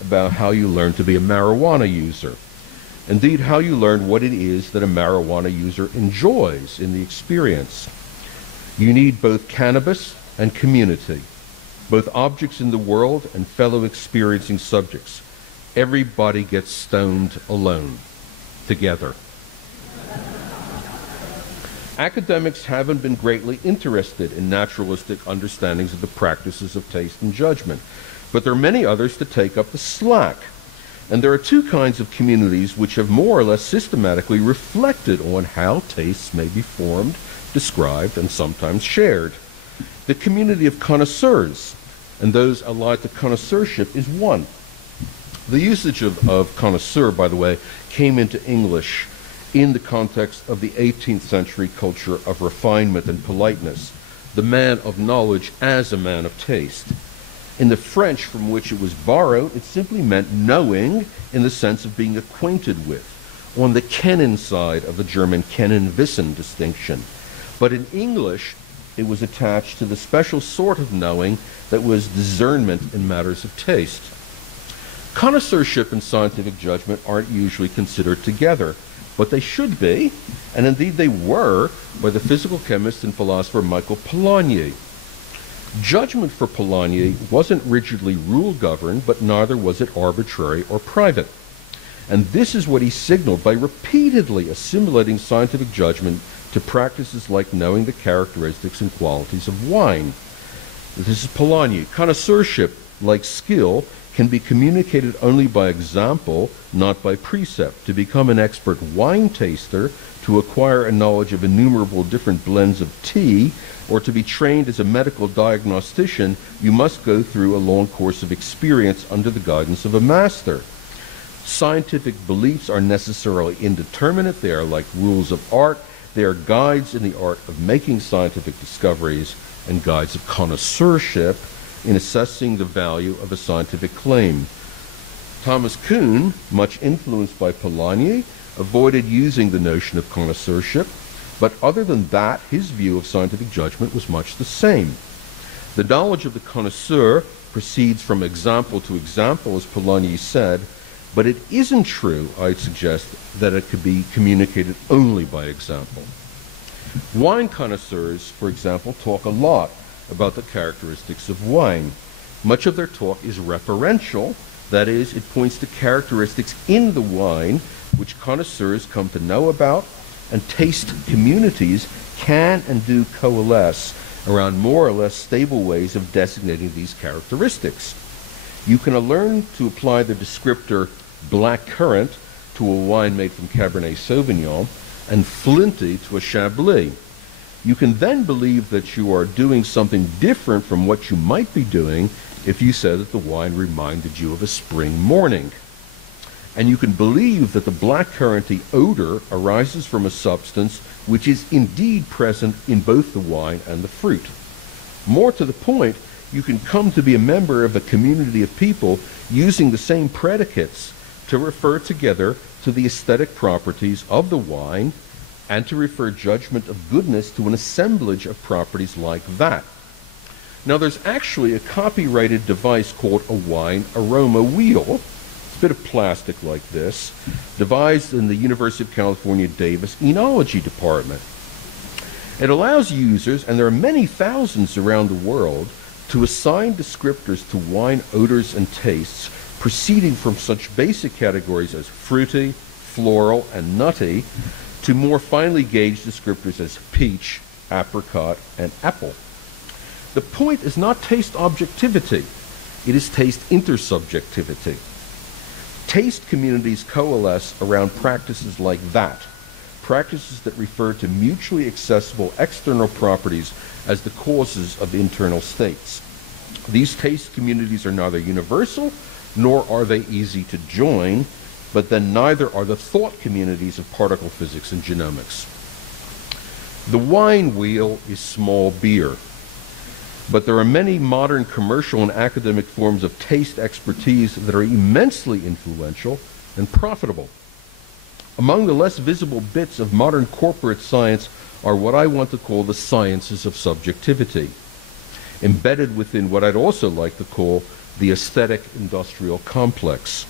about how you learn to be a marijuana user. Indeed, how you learn what it is that a marijuana user enjoys in the experience. You need both cannabis and community, both objects in the world and fellow experiencing subjects. Everybody gets stoned alone, together. Academics haven't been greatly interested in naturalistic understandings of the practices of taste and judgment, but there are many others to take up the slack. And there are two kinds of communities which have more or less systematically reflected on how tastes may be formed, described, and sometimes shared. The community of connoisseurs, and those allied to connoisseurship, is one. The usage of connoisseur, by the way, came into English in the context of the 18th century culture of refinement and politeness, the man of knowledge as a man of taste. In the French from which it was borrowed, it simply meant knowing in the sense of being acquainted with, on the kennen side of the German kennen-wissen distinction. But in English, it was attached to the special sort of knowing that was discernment in matters of taste. Connoisseurship and scientific judgment aren't usually considered together, but they should be, and indeed they were, by the physical chemist and philosopher Michael Polanyi. Judgment for Polanyi wasn't rigidly rule-governed, but neither was it arbitrary or private. And this is what he signaled by repeatedly assimilating scientific judgment to practices like knowing the characteristics and qualities of wine. This is Polanyi. Connoisseurship, like skill, can be communicated only by example, not by precept. To become an expert wine taster, to acquire a knowledge of innumerable different blends of tea, or to be trained as a medical diagnostician, you must go through a long course of experience under the guidance of a master. Scientific beliefs are necessarily indeterminate. They are like rules of art. They are guides in the art of making scientific discoveries and guides of connoisseurship in assessing the value of a scientific claim. Thomas Kuhn, much influenced by Polanyi, avoided using the notion of connoisseurship, but other than that, his view of scientific judgment was much the same. The knowledge of the connoisseur proceeds from example to example, as Polanyi said, but it isn't true, I'd suggest, that it could be communicated only by example. Wine connoisseurs, for example, talk a lot about the characteristics of wine. Much of their talk is referential, that is, it points to characteristics in the wine which connoisseurs come to know about, and taste communities can and do coalesce around more or less stable ways of designating these characteristics. You can learn to apply the descriptor black currant to a wine made from Cabernet Sauvignon and flinty to a Chablis. You can then believe that you are doing something different from what you might be doing if you said that the wine reminded you of a spring morning. And you can believe that the blackcurranty odor arises from a substance which is indeed present in both the wine and the fruit. More to the point, you can come to be a member of a community of people using the same predicates to refer together to the aesthetic properties of the wine and to refer judgment of goodness to an assemblage of properties like that. Now, there's actually a copyrighted device called a wine aroma wheel. It's a bit of plastic like this, devised in the University of California, Davis Enology Department. It allows users, and there are many thousands around the world, to assign descriptors to wine odors and tastes, proceeding from such basic categories as fruity, floral, and nutty, to more finely gauged descriptors as peach, apricot, and apple. The point is not taste objectivity, it is taste intersubjectivity. Taste communities coalesce around practices like that, practices that refer to mutually accessible external properties as the causes of internal states. These taste communities are neither universal nor are they easy to join, but then neither are the thought communities of particle physics and genomics. The wine wheel is small beer, but there are many modern commercial and academic forms of taste expertise that are immensely influential and profitable. Among the less visible bits of modern corporate science are what I want to call the sciences of subjectivity, embedded within what I'd also like to call the aesthetic industrial complex.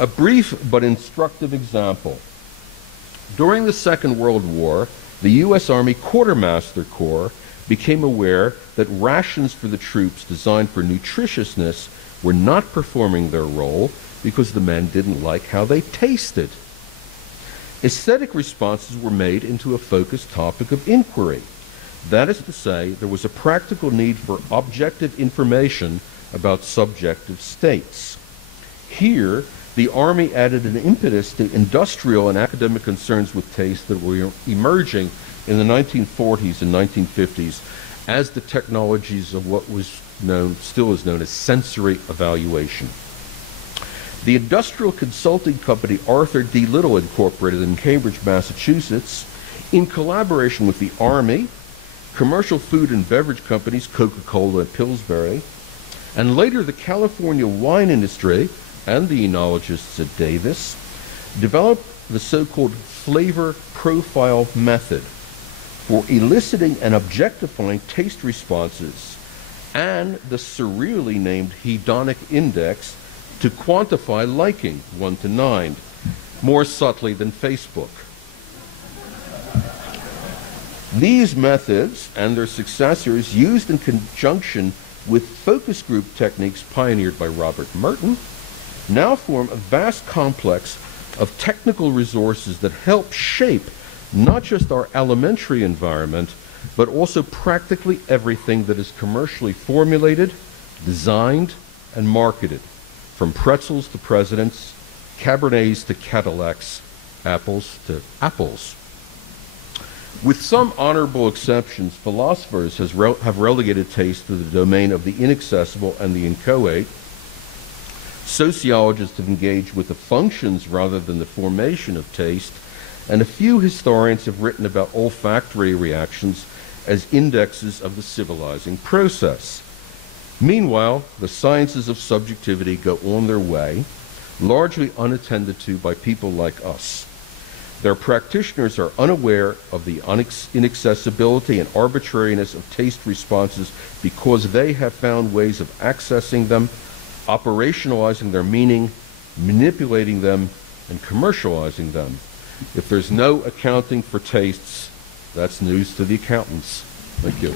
A brief but instructive example. During the Second World War, the U.S. Army Quartermaster Corps became aware that rations for the troops designed for nutritiousness were not performing their role because the men didn't like how they tasted. Aesthetic responses were made into a focused topic of inquiry. That is to say, there was a practical need for objective information about subjective states. Here, the Army added an impetus to industrial and academic concerns with taste that were emerging in the 1940s and 1950s as the technologies of what was known, still is known as sensory evaluation. The industrial consulting company Arthur D. Little Incorporated in Cambridge, Massachusetts, in collaboration with the Army, commercial food and beverage companies, Coca-Cola and Pillsbury, and later the California wine industry and the enologists at Davis, developed the so-called flavor profile method for eliciting and objectifying taste responses, and the surreally named hedonic index to quantify liking 1 to 9, more subtly than Facebook. These methods and their successors, used in conjunction with focus group techniques pioneered by Robert Merton, now form a vast complex of technical resources that help shape not just our elementary environment, but also practically everything that is commercially formulated, designed, and marketed, from pretzels to presidents, Cabernets to Cadillacs, apples to apples. With some honorable exceptions, philosophers have relegated taste to the domain of the inaccessible and the inchoate. Sociologists have engaged with the functions rather than the formation of taste, and a few historians have written about olfactory reactions as indexes of the civilizing process. Meanwhile, the sciences of subjectivity go on their way, largely unattended to by people like us. Their practitioners are unaware of the inaccessibility and arbitrariness of taste responses because they have found ways of accessing them, operationalizing their meaning, manipulating them, and commercializing them. If there's no accounting for tastes, that's news to the accountants. Thank you.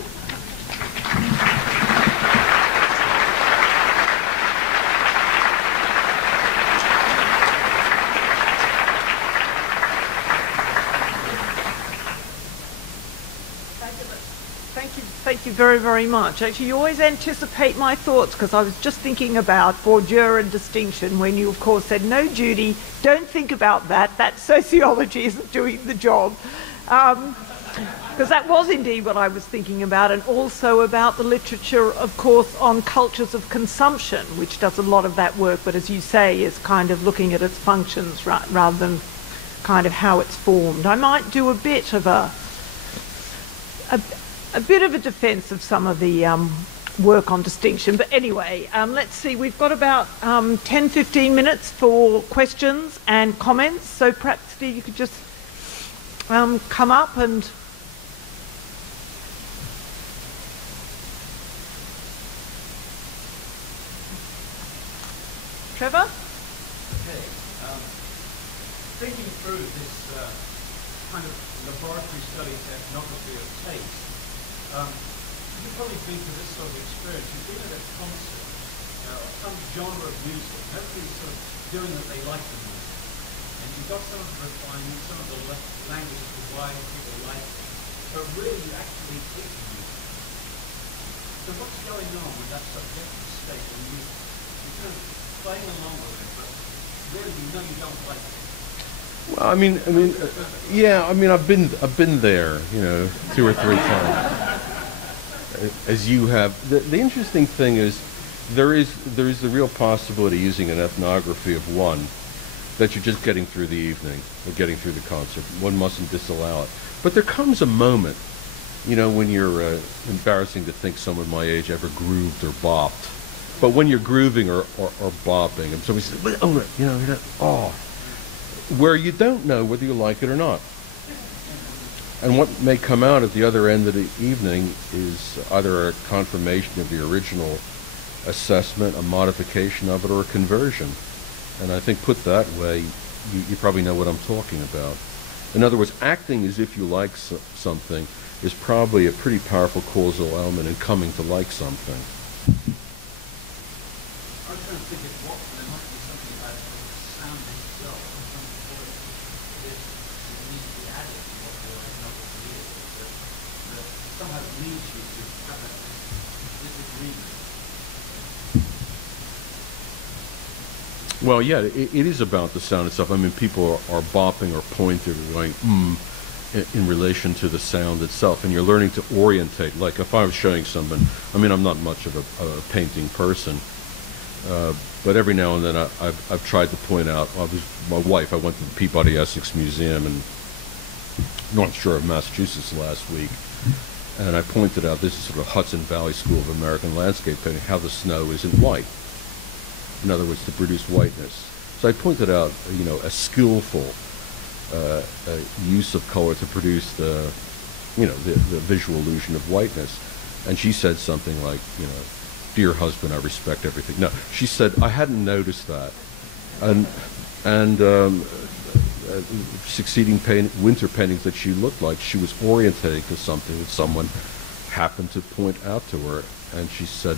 Thank you very, very much. Actually, you always anticipate my thoughts, because I was just thinking about Bourdieu and distinction when you, of course, said, no, Judy, don't think about that. That sociology isn't doing the job. Because that was indeed what I was thinking about, and also about the literature, of course, on cultures of consumption, which does a lot of that work, but as you say, is kind of looking at its functions rather than kind of how it's formed. I might do a bit of a bit of a defence of some of the work on distinction. But anyway, let's see, we've got about 10, 15 minutes for questions and comments. So perhaps, Steve, you could just come up and... Trevor? Okay. Thinking through this kind of laboratory study ethnography of taste, you've probably been through this sort of experience. You've been at a concert or some genre of music, and everybody's sort of doing what they like the music. And you've got some of the refinement, some of the language of why people like it. But really, you actually hate the music. So what's going on with that subjective state when you're kind of playing along with it, but really you know you don't like it? Well, yeah. I've been there, 2 or 3 times, as you have. The interesting thing is, there is the real possibility, using an ethnography of one, that you're just getting through the evening or getting through the concert. One mustn't disallow it. But there comes a moment, when you're embarrassing to think someone my age ever grooved or bopped. But when you're grooving or bopping, and somebody says, where you don't know whether you like it or not. And what may come out at the other end of the evening is either a confirmation of the original assessment, a modification of it, or a conversion. And I think put that way, you probably know what I'm talking about. In other words, acting as if you like something is probably a pretty powerful causal element in coming to like something. I'm trying to think of what there might be something about the sound itself. I'm trying to what it needs to be added to what the ethnography is. That somehow leads you to have that disagreement. Well, yeah, it is about the sound itself. People are bopping or pointing or going, in relation to the sound itself. And you're learning to orientate. Like if I was showing someone, I'm not much of a painting person, but every now and then I've tried to point out, my wife, I went to the Peabody Essex Museum in North Shore of Massachusetts last week, and I pointed out, this is sort of Hudson Valley School of American Landscape Painting, how the snow isn't white. In other words, to produce whiteness. So I pointed out, a skillful use of color to produce the visual illusion of whiteness. And she said something like, dear husband, I respect everything. No, she said, I hadn't noticed that. And succeeding winter paintings that she looked like, she was orientating to something that someone happened to point out to her. And she said,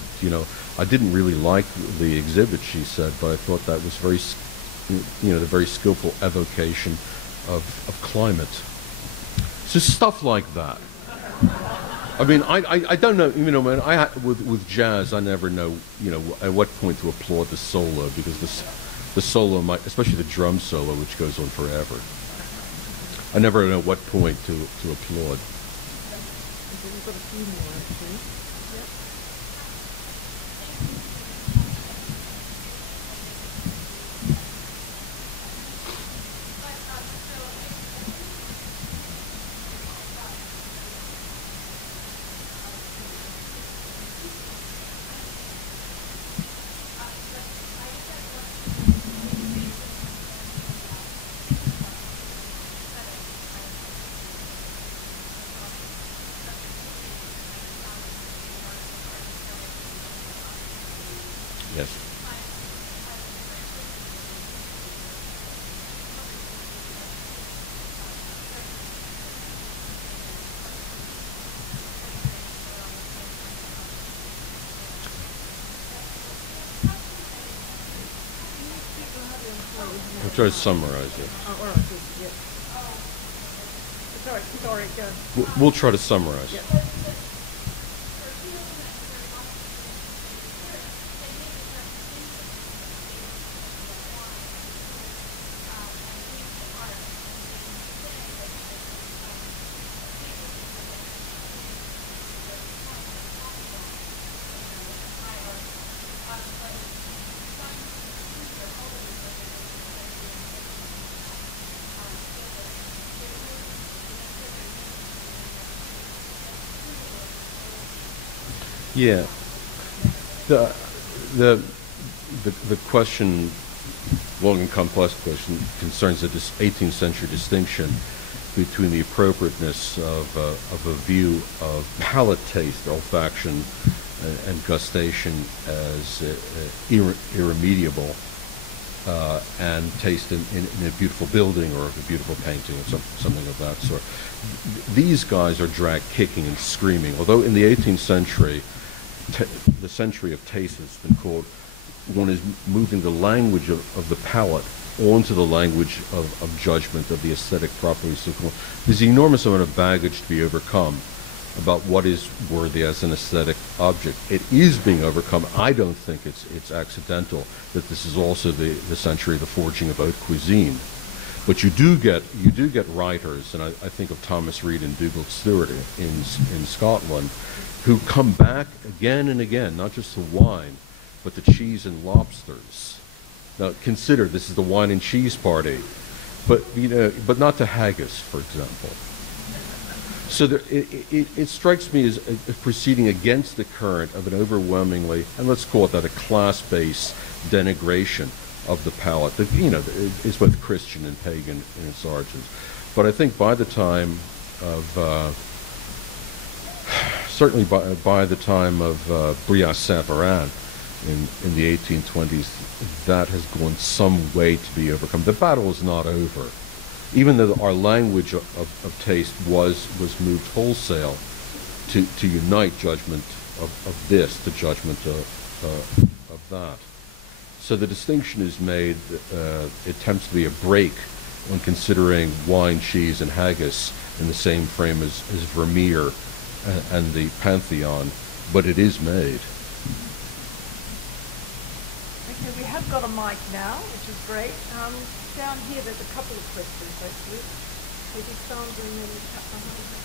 I didn't really like the exhibit, she said, but I thought that was very, the very skillful evocation of climate. So stuff like that. I don't know, with jazz, I never know, at what point to applaud the solo, because the solo might, especially the drum solo, which goes on forever. I never know what point to applaud. We've got a few more, actually. Yes. I'll try to summarize it. Oh, all right, good, yeah. Sorry, go. We'll try to summarize. Yeah. Yeah. The, the, the question, long and complex question, concerns the 18th century distinction between the appropriateness of a view of palate taste, olfaction, and gustation as irremediable, and taste in a beautiful building or a beautiful painting or something of that sort. These guys are dragged kicking and screaming. Although in the 18th century, the century of taste has been called, one is moving the language of the palate onto the language of judgment, of the aesthetic properties. There's an enormous amount of baggage to be overcome about what is worthy as an aesthetic object. It is being overcome. I don't think it's accidental that this is also the century of the forging of haute cuisine. But you do get writers, and I think of Thomas Reid and Dugald Stewart in Scotland, who come back again and again, not just the wine, but the cheese and lobsters. Now consider this is the wine and cheese party, but not to haggis, for example. So it strikes me as proceeding against the current of an overwhelmingly, and let's call it that, a class-based denigration of the palate that is both Christian and pagan in its origins. But I think by the time of certainly by the time of Brillat-Savarin in the 1820s, that has gone some way to be overcome. The battle is not over. Even though our language of taste was moved wholesale to unite judgment of this to judgment of that. So the distinction is made, it tends to be a break when considering wine, cheese, and haggis in the same frame as Vermeer and the Pantheon, but it is made. Okay, we have got a mic now, which is great. Down here, there's a couple of questions, actually. Maybe Sandra and then the chap behind her.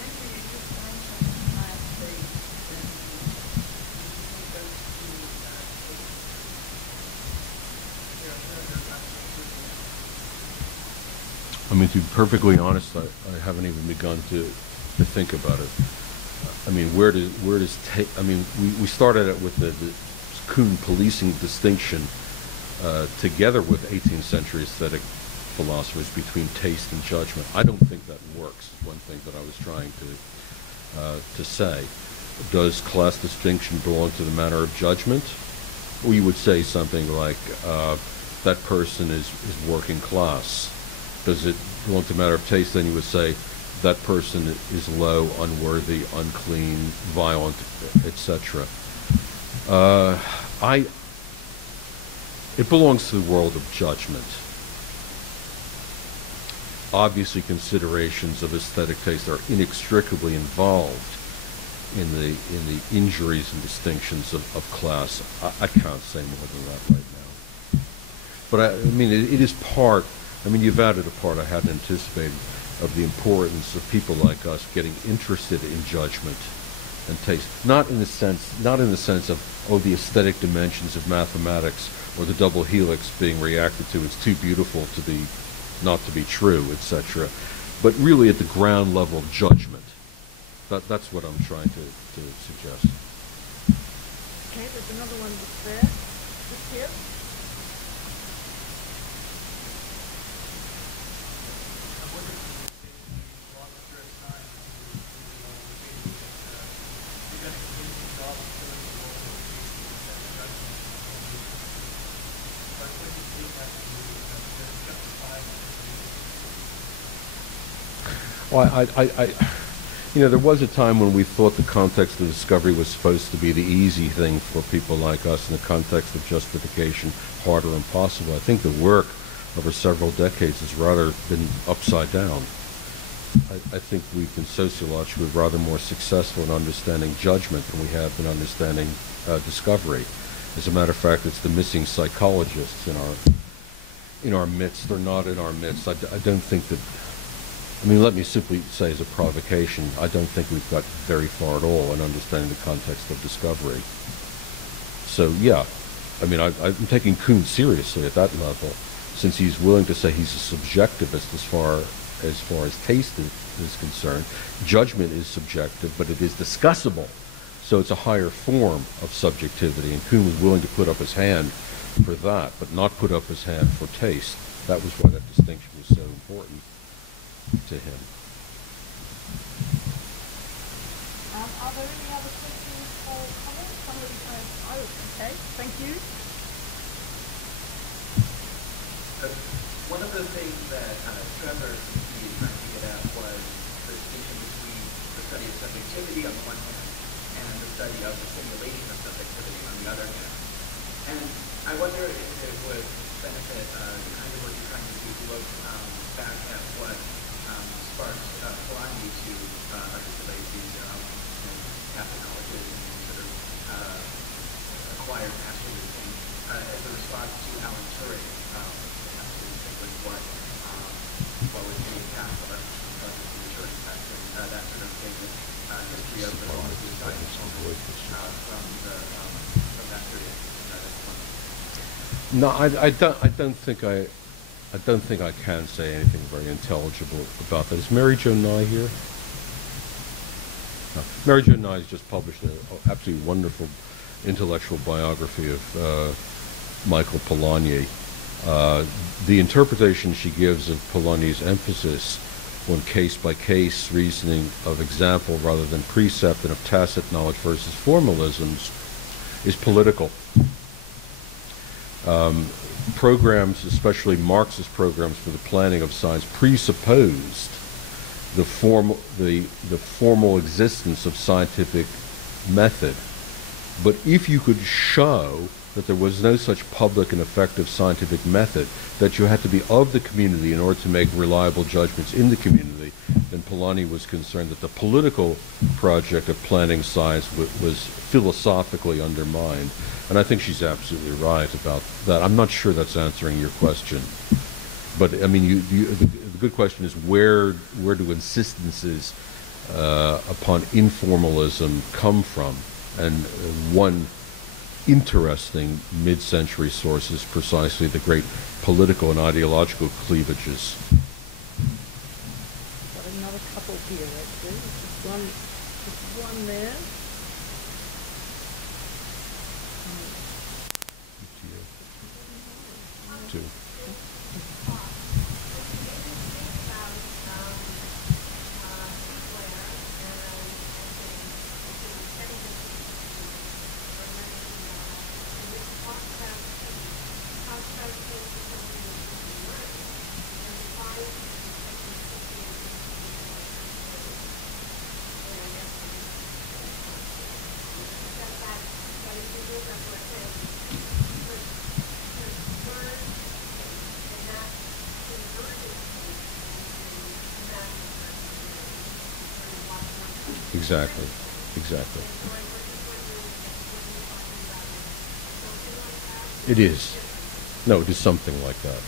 Thank you. You just mentioned class based and usually goes to I mean, to be perfectly honest, I haven't even begun to think about it. I mean, where does I mean, we started it with the Kuhn policing distinction together with 18th century aesthetic philosophers between taste and judgment. I don't think that works, is one thing that I was trying to say. Does class distinction belong to the manner of judgment? Or you would say something like, that person is working class. Does it belong to the matter of taste? Then you would say, that person is low, unworthy, unclean, violent, etc. It belongs to the world of judgment. Obviously, considerations of aesthetic taste are inextricably involved in the injuries and distinctions of class. I can't say more than that right now. But I mean, it is part. I mean, you've added a part I hadn't anticipated of the importance of people like us getting interested in judgment and taste, not in the sense of, oh, the aesthetic dimensions of mathematics or the double helix being reacted to as too beautiful to be not to be true, etc., but really at the ground level of judgment. That's what I'm trying to suggest. Okay, there's another one that's there. Just here. Well, there was a time when we thought the context of discovery was supposed to be the easy thing for people like us, in the context of justification, hard or impossible. I think the work over several decades has rather been upside down. I think we've been sociologically rather more successful in understanding judgment than we have in understanding discovery. As a matter of fact, it's the missing psychologists in our midst, or not in our midst. I don't think that. I mean, let me simply say as a provocation, I don't think we've got very far at all in understanding the context of discovery. So, yeah, I mean, I'm taking Kuhn seriously at that level, since he's willing to say he's a subjectivist as far as far as taste is concerned. Judgment is subjective, but it is discussable. So it's a higher form of subjectivity, and Kuhn was willing to put up his hand for that, but not put up his hand for taste. That was why that distinction was so important to him. Are there any other questions or comments? Somebody says, oh, okay, thank you. One of the things that Trevor seemed to be trying to get at was the distinction between the study of subjectivity on the one hand and the study of the simulation of subjectivity on the other hand. And I wonder if it would benefit the kind of work you're trying to do to look back at what sparked Polanyi to articulate these Catholic colleges and sort of acquired mastery of things as a response to Alan Turing. What was being cast on the Turing test and that sort of thing, history of the science from that period. No, I don't think I can say anything very intelligible about that. Is Mary Jo Nye here? No. Mary Jo Nye has just published an absolutely wonderful intellectual biography of Michael Polanyi. The interpretation she gives of Polanyi's emphasis on case-by-case reasoning of example rather than precept and of tacit knowledge versus formalisms is political. Programs, especially Marxist programs for the planning of science, presupposed the formal existence of scientific method. But if you could show that there was no such public and effective scientific method, that you had to be of the community in order to make reliable judgments in the community, then Polanyi was concerned that the political project of planning science was philosophically undermined. And I think she's absolutely right about that. I'm not sure that's answering your question. But, I mean, the good question is where do insistences upon informalism come from? And one interesting mid-century source is precisely the great political and ideological cleavages. Got another couple here, actually. Just one there. Two. Exactly. Exactly. It is. No, it is something like that.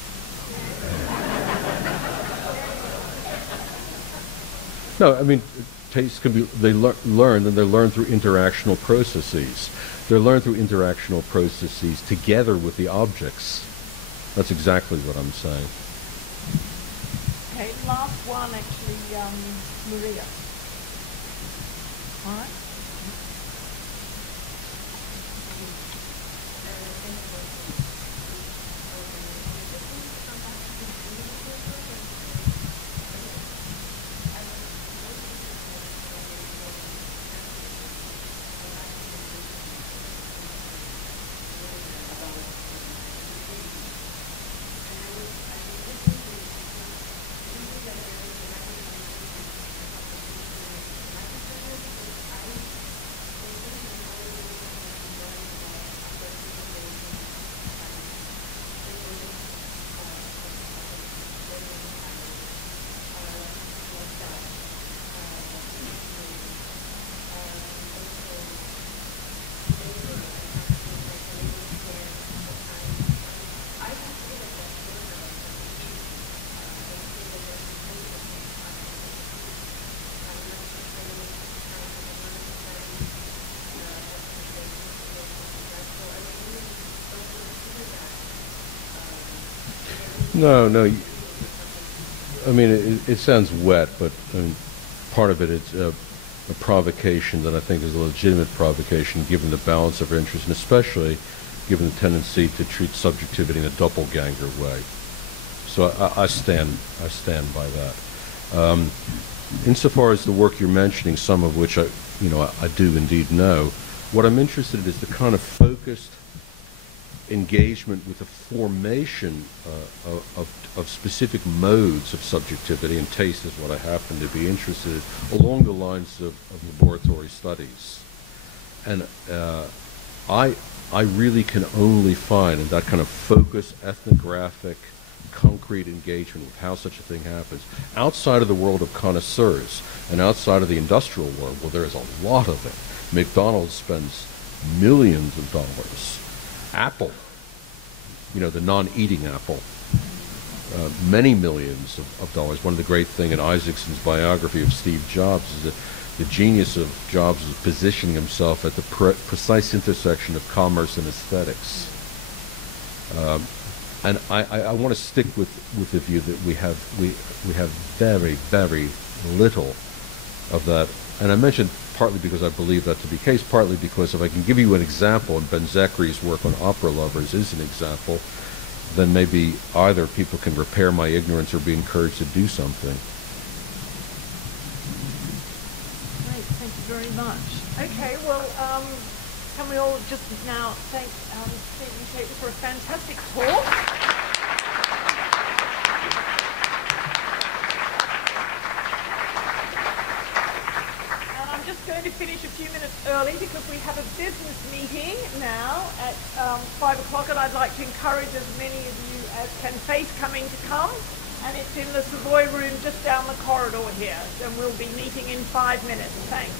No, I mean, tastes can be, they learn, and they're learned through interactional processes. They're learned through interactional processes together with the objects. That's exactly what I'm saying. Okay, last one, actually, Maria. All right. No, no. I mean, it sounds wet, but I mean, part of it is a provocation that I think is a legitimate provocation given the balance of our interest, and especially given the tendency to treat subjectivity in a doppelganger way. So I stand by that. Insofar as the work you're mentioning, some of which I do indeed know, what I'm interested in is the kind of focused engagement with the formation of specific modes of subjectivity, and taste is what I happen to be interested in, along the lines of laboratory studies. And I really can only find in that kind of focused, ethnographic, concrete engagement with how such a thing happens, outside of the world of connoisseurs and outside of the industrial world, where there is a lot of it. McDonald's spends millions of dollars. Apple, the non-eating Apple, many millions of dollars. One of the great things in Isaacson's biography of Steve Jobs is that the genius of Jobs was positioning himself at the precise intersection of commerce and aesthetics. And I want to stick with the view that we have very, very little of that. And I mentioned partly because I believe that to be the case, partly because if I can give you an example, and Ben Zachary's work on opera lovers is an example, then maybe either people can repair my ignorance or be encouraged to do something. Great, thank you very much. Okay, well, can we all just now thank Stephen Shaper for a fantastic talk? Going to finish a few minutes early because we have a business meeting now at 5 o'clock, and I'd like to encourage as many of you as can face coming to come, and it's in the Savoy room just down the corridor here, and we'll be meeting in 5 minutes. Thanks.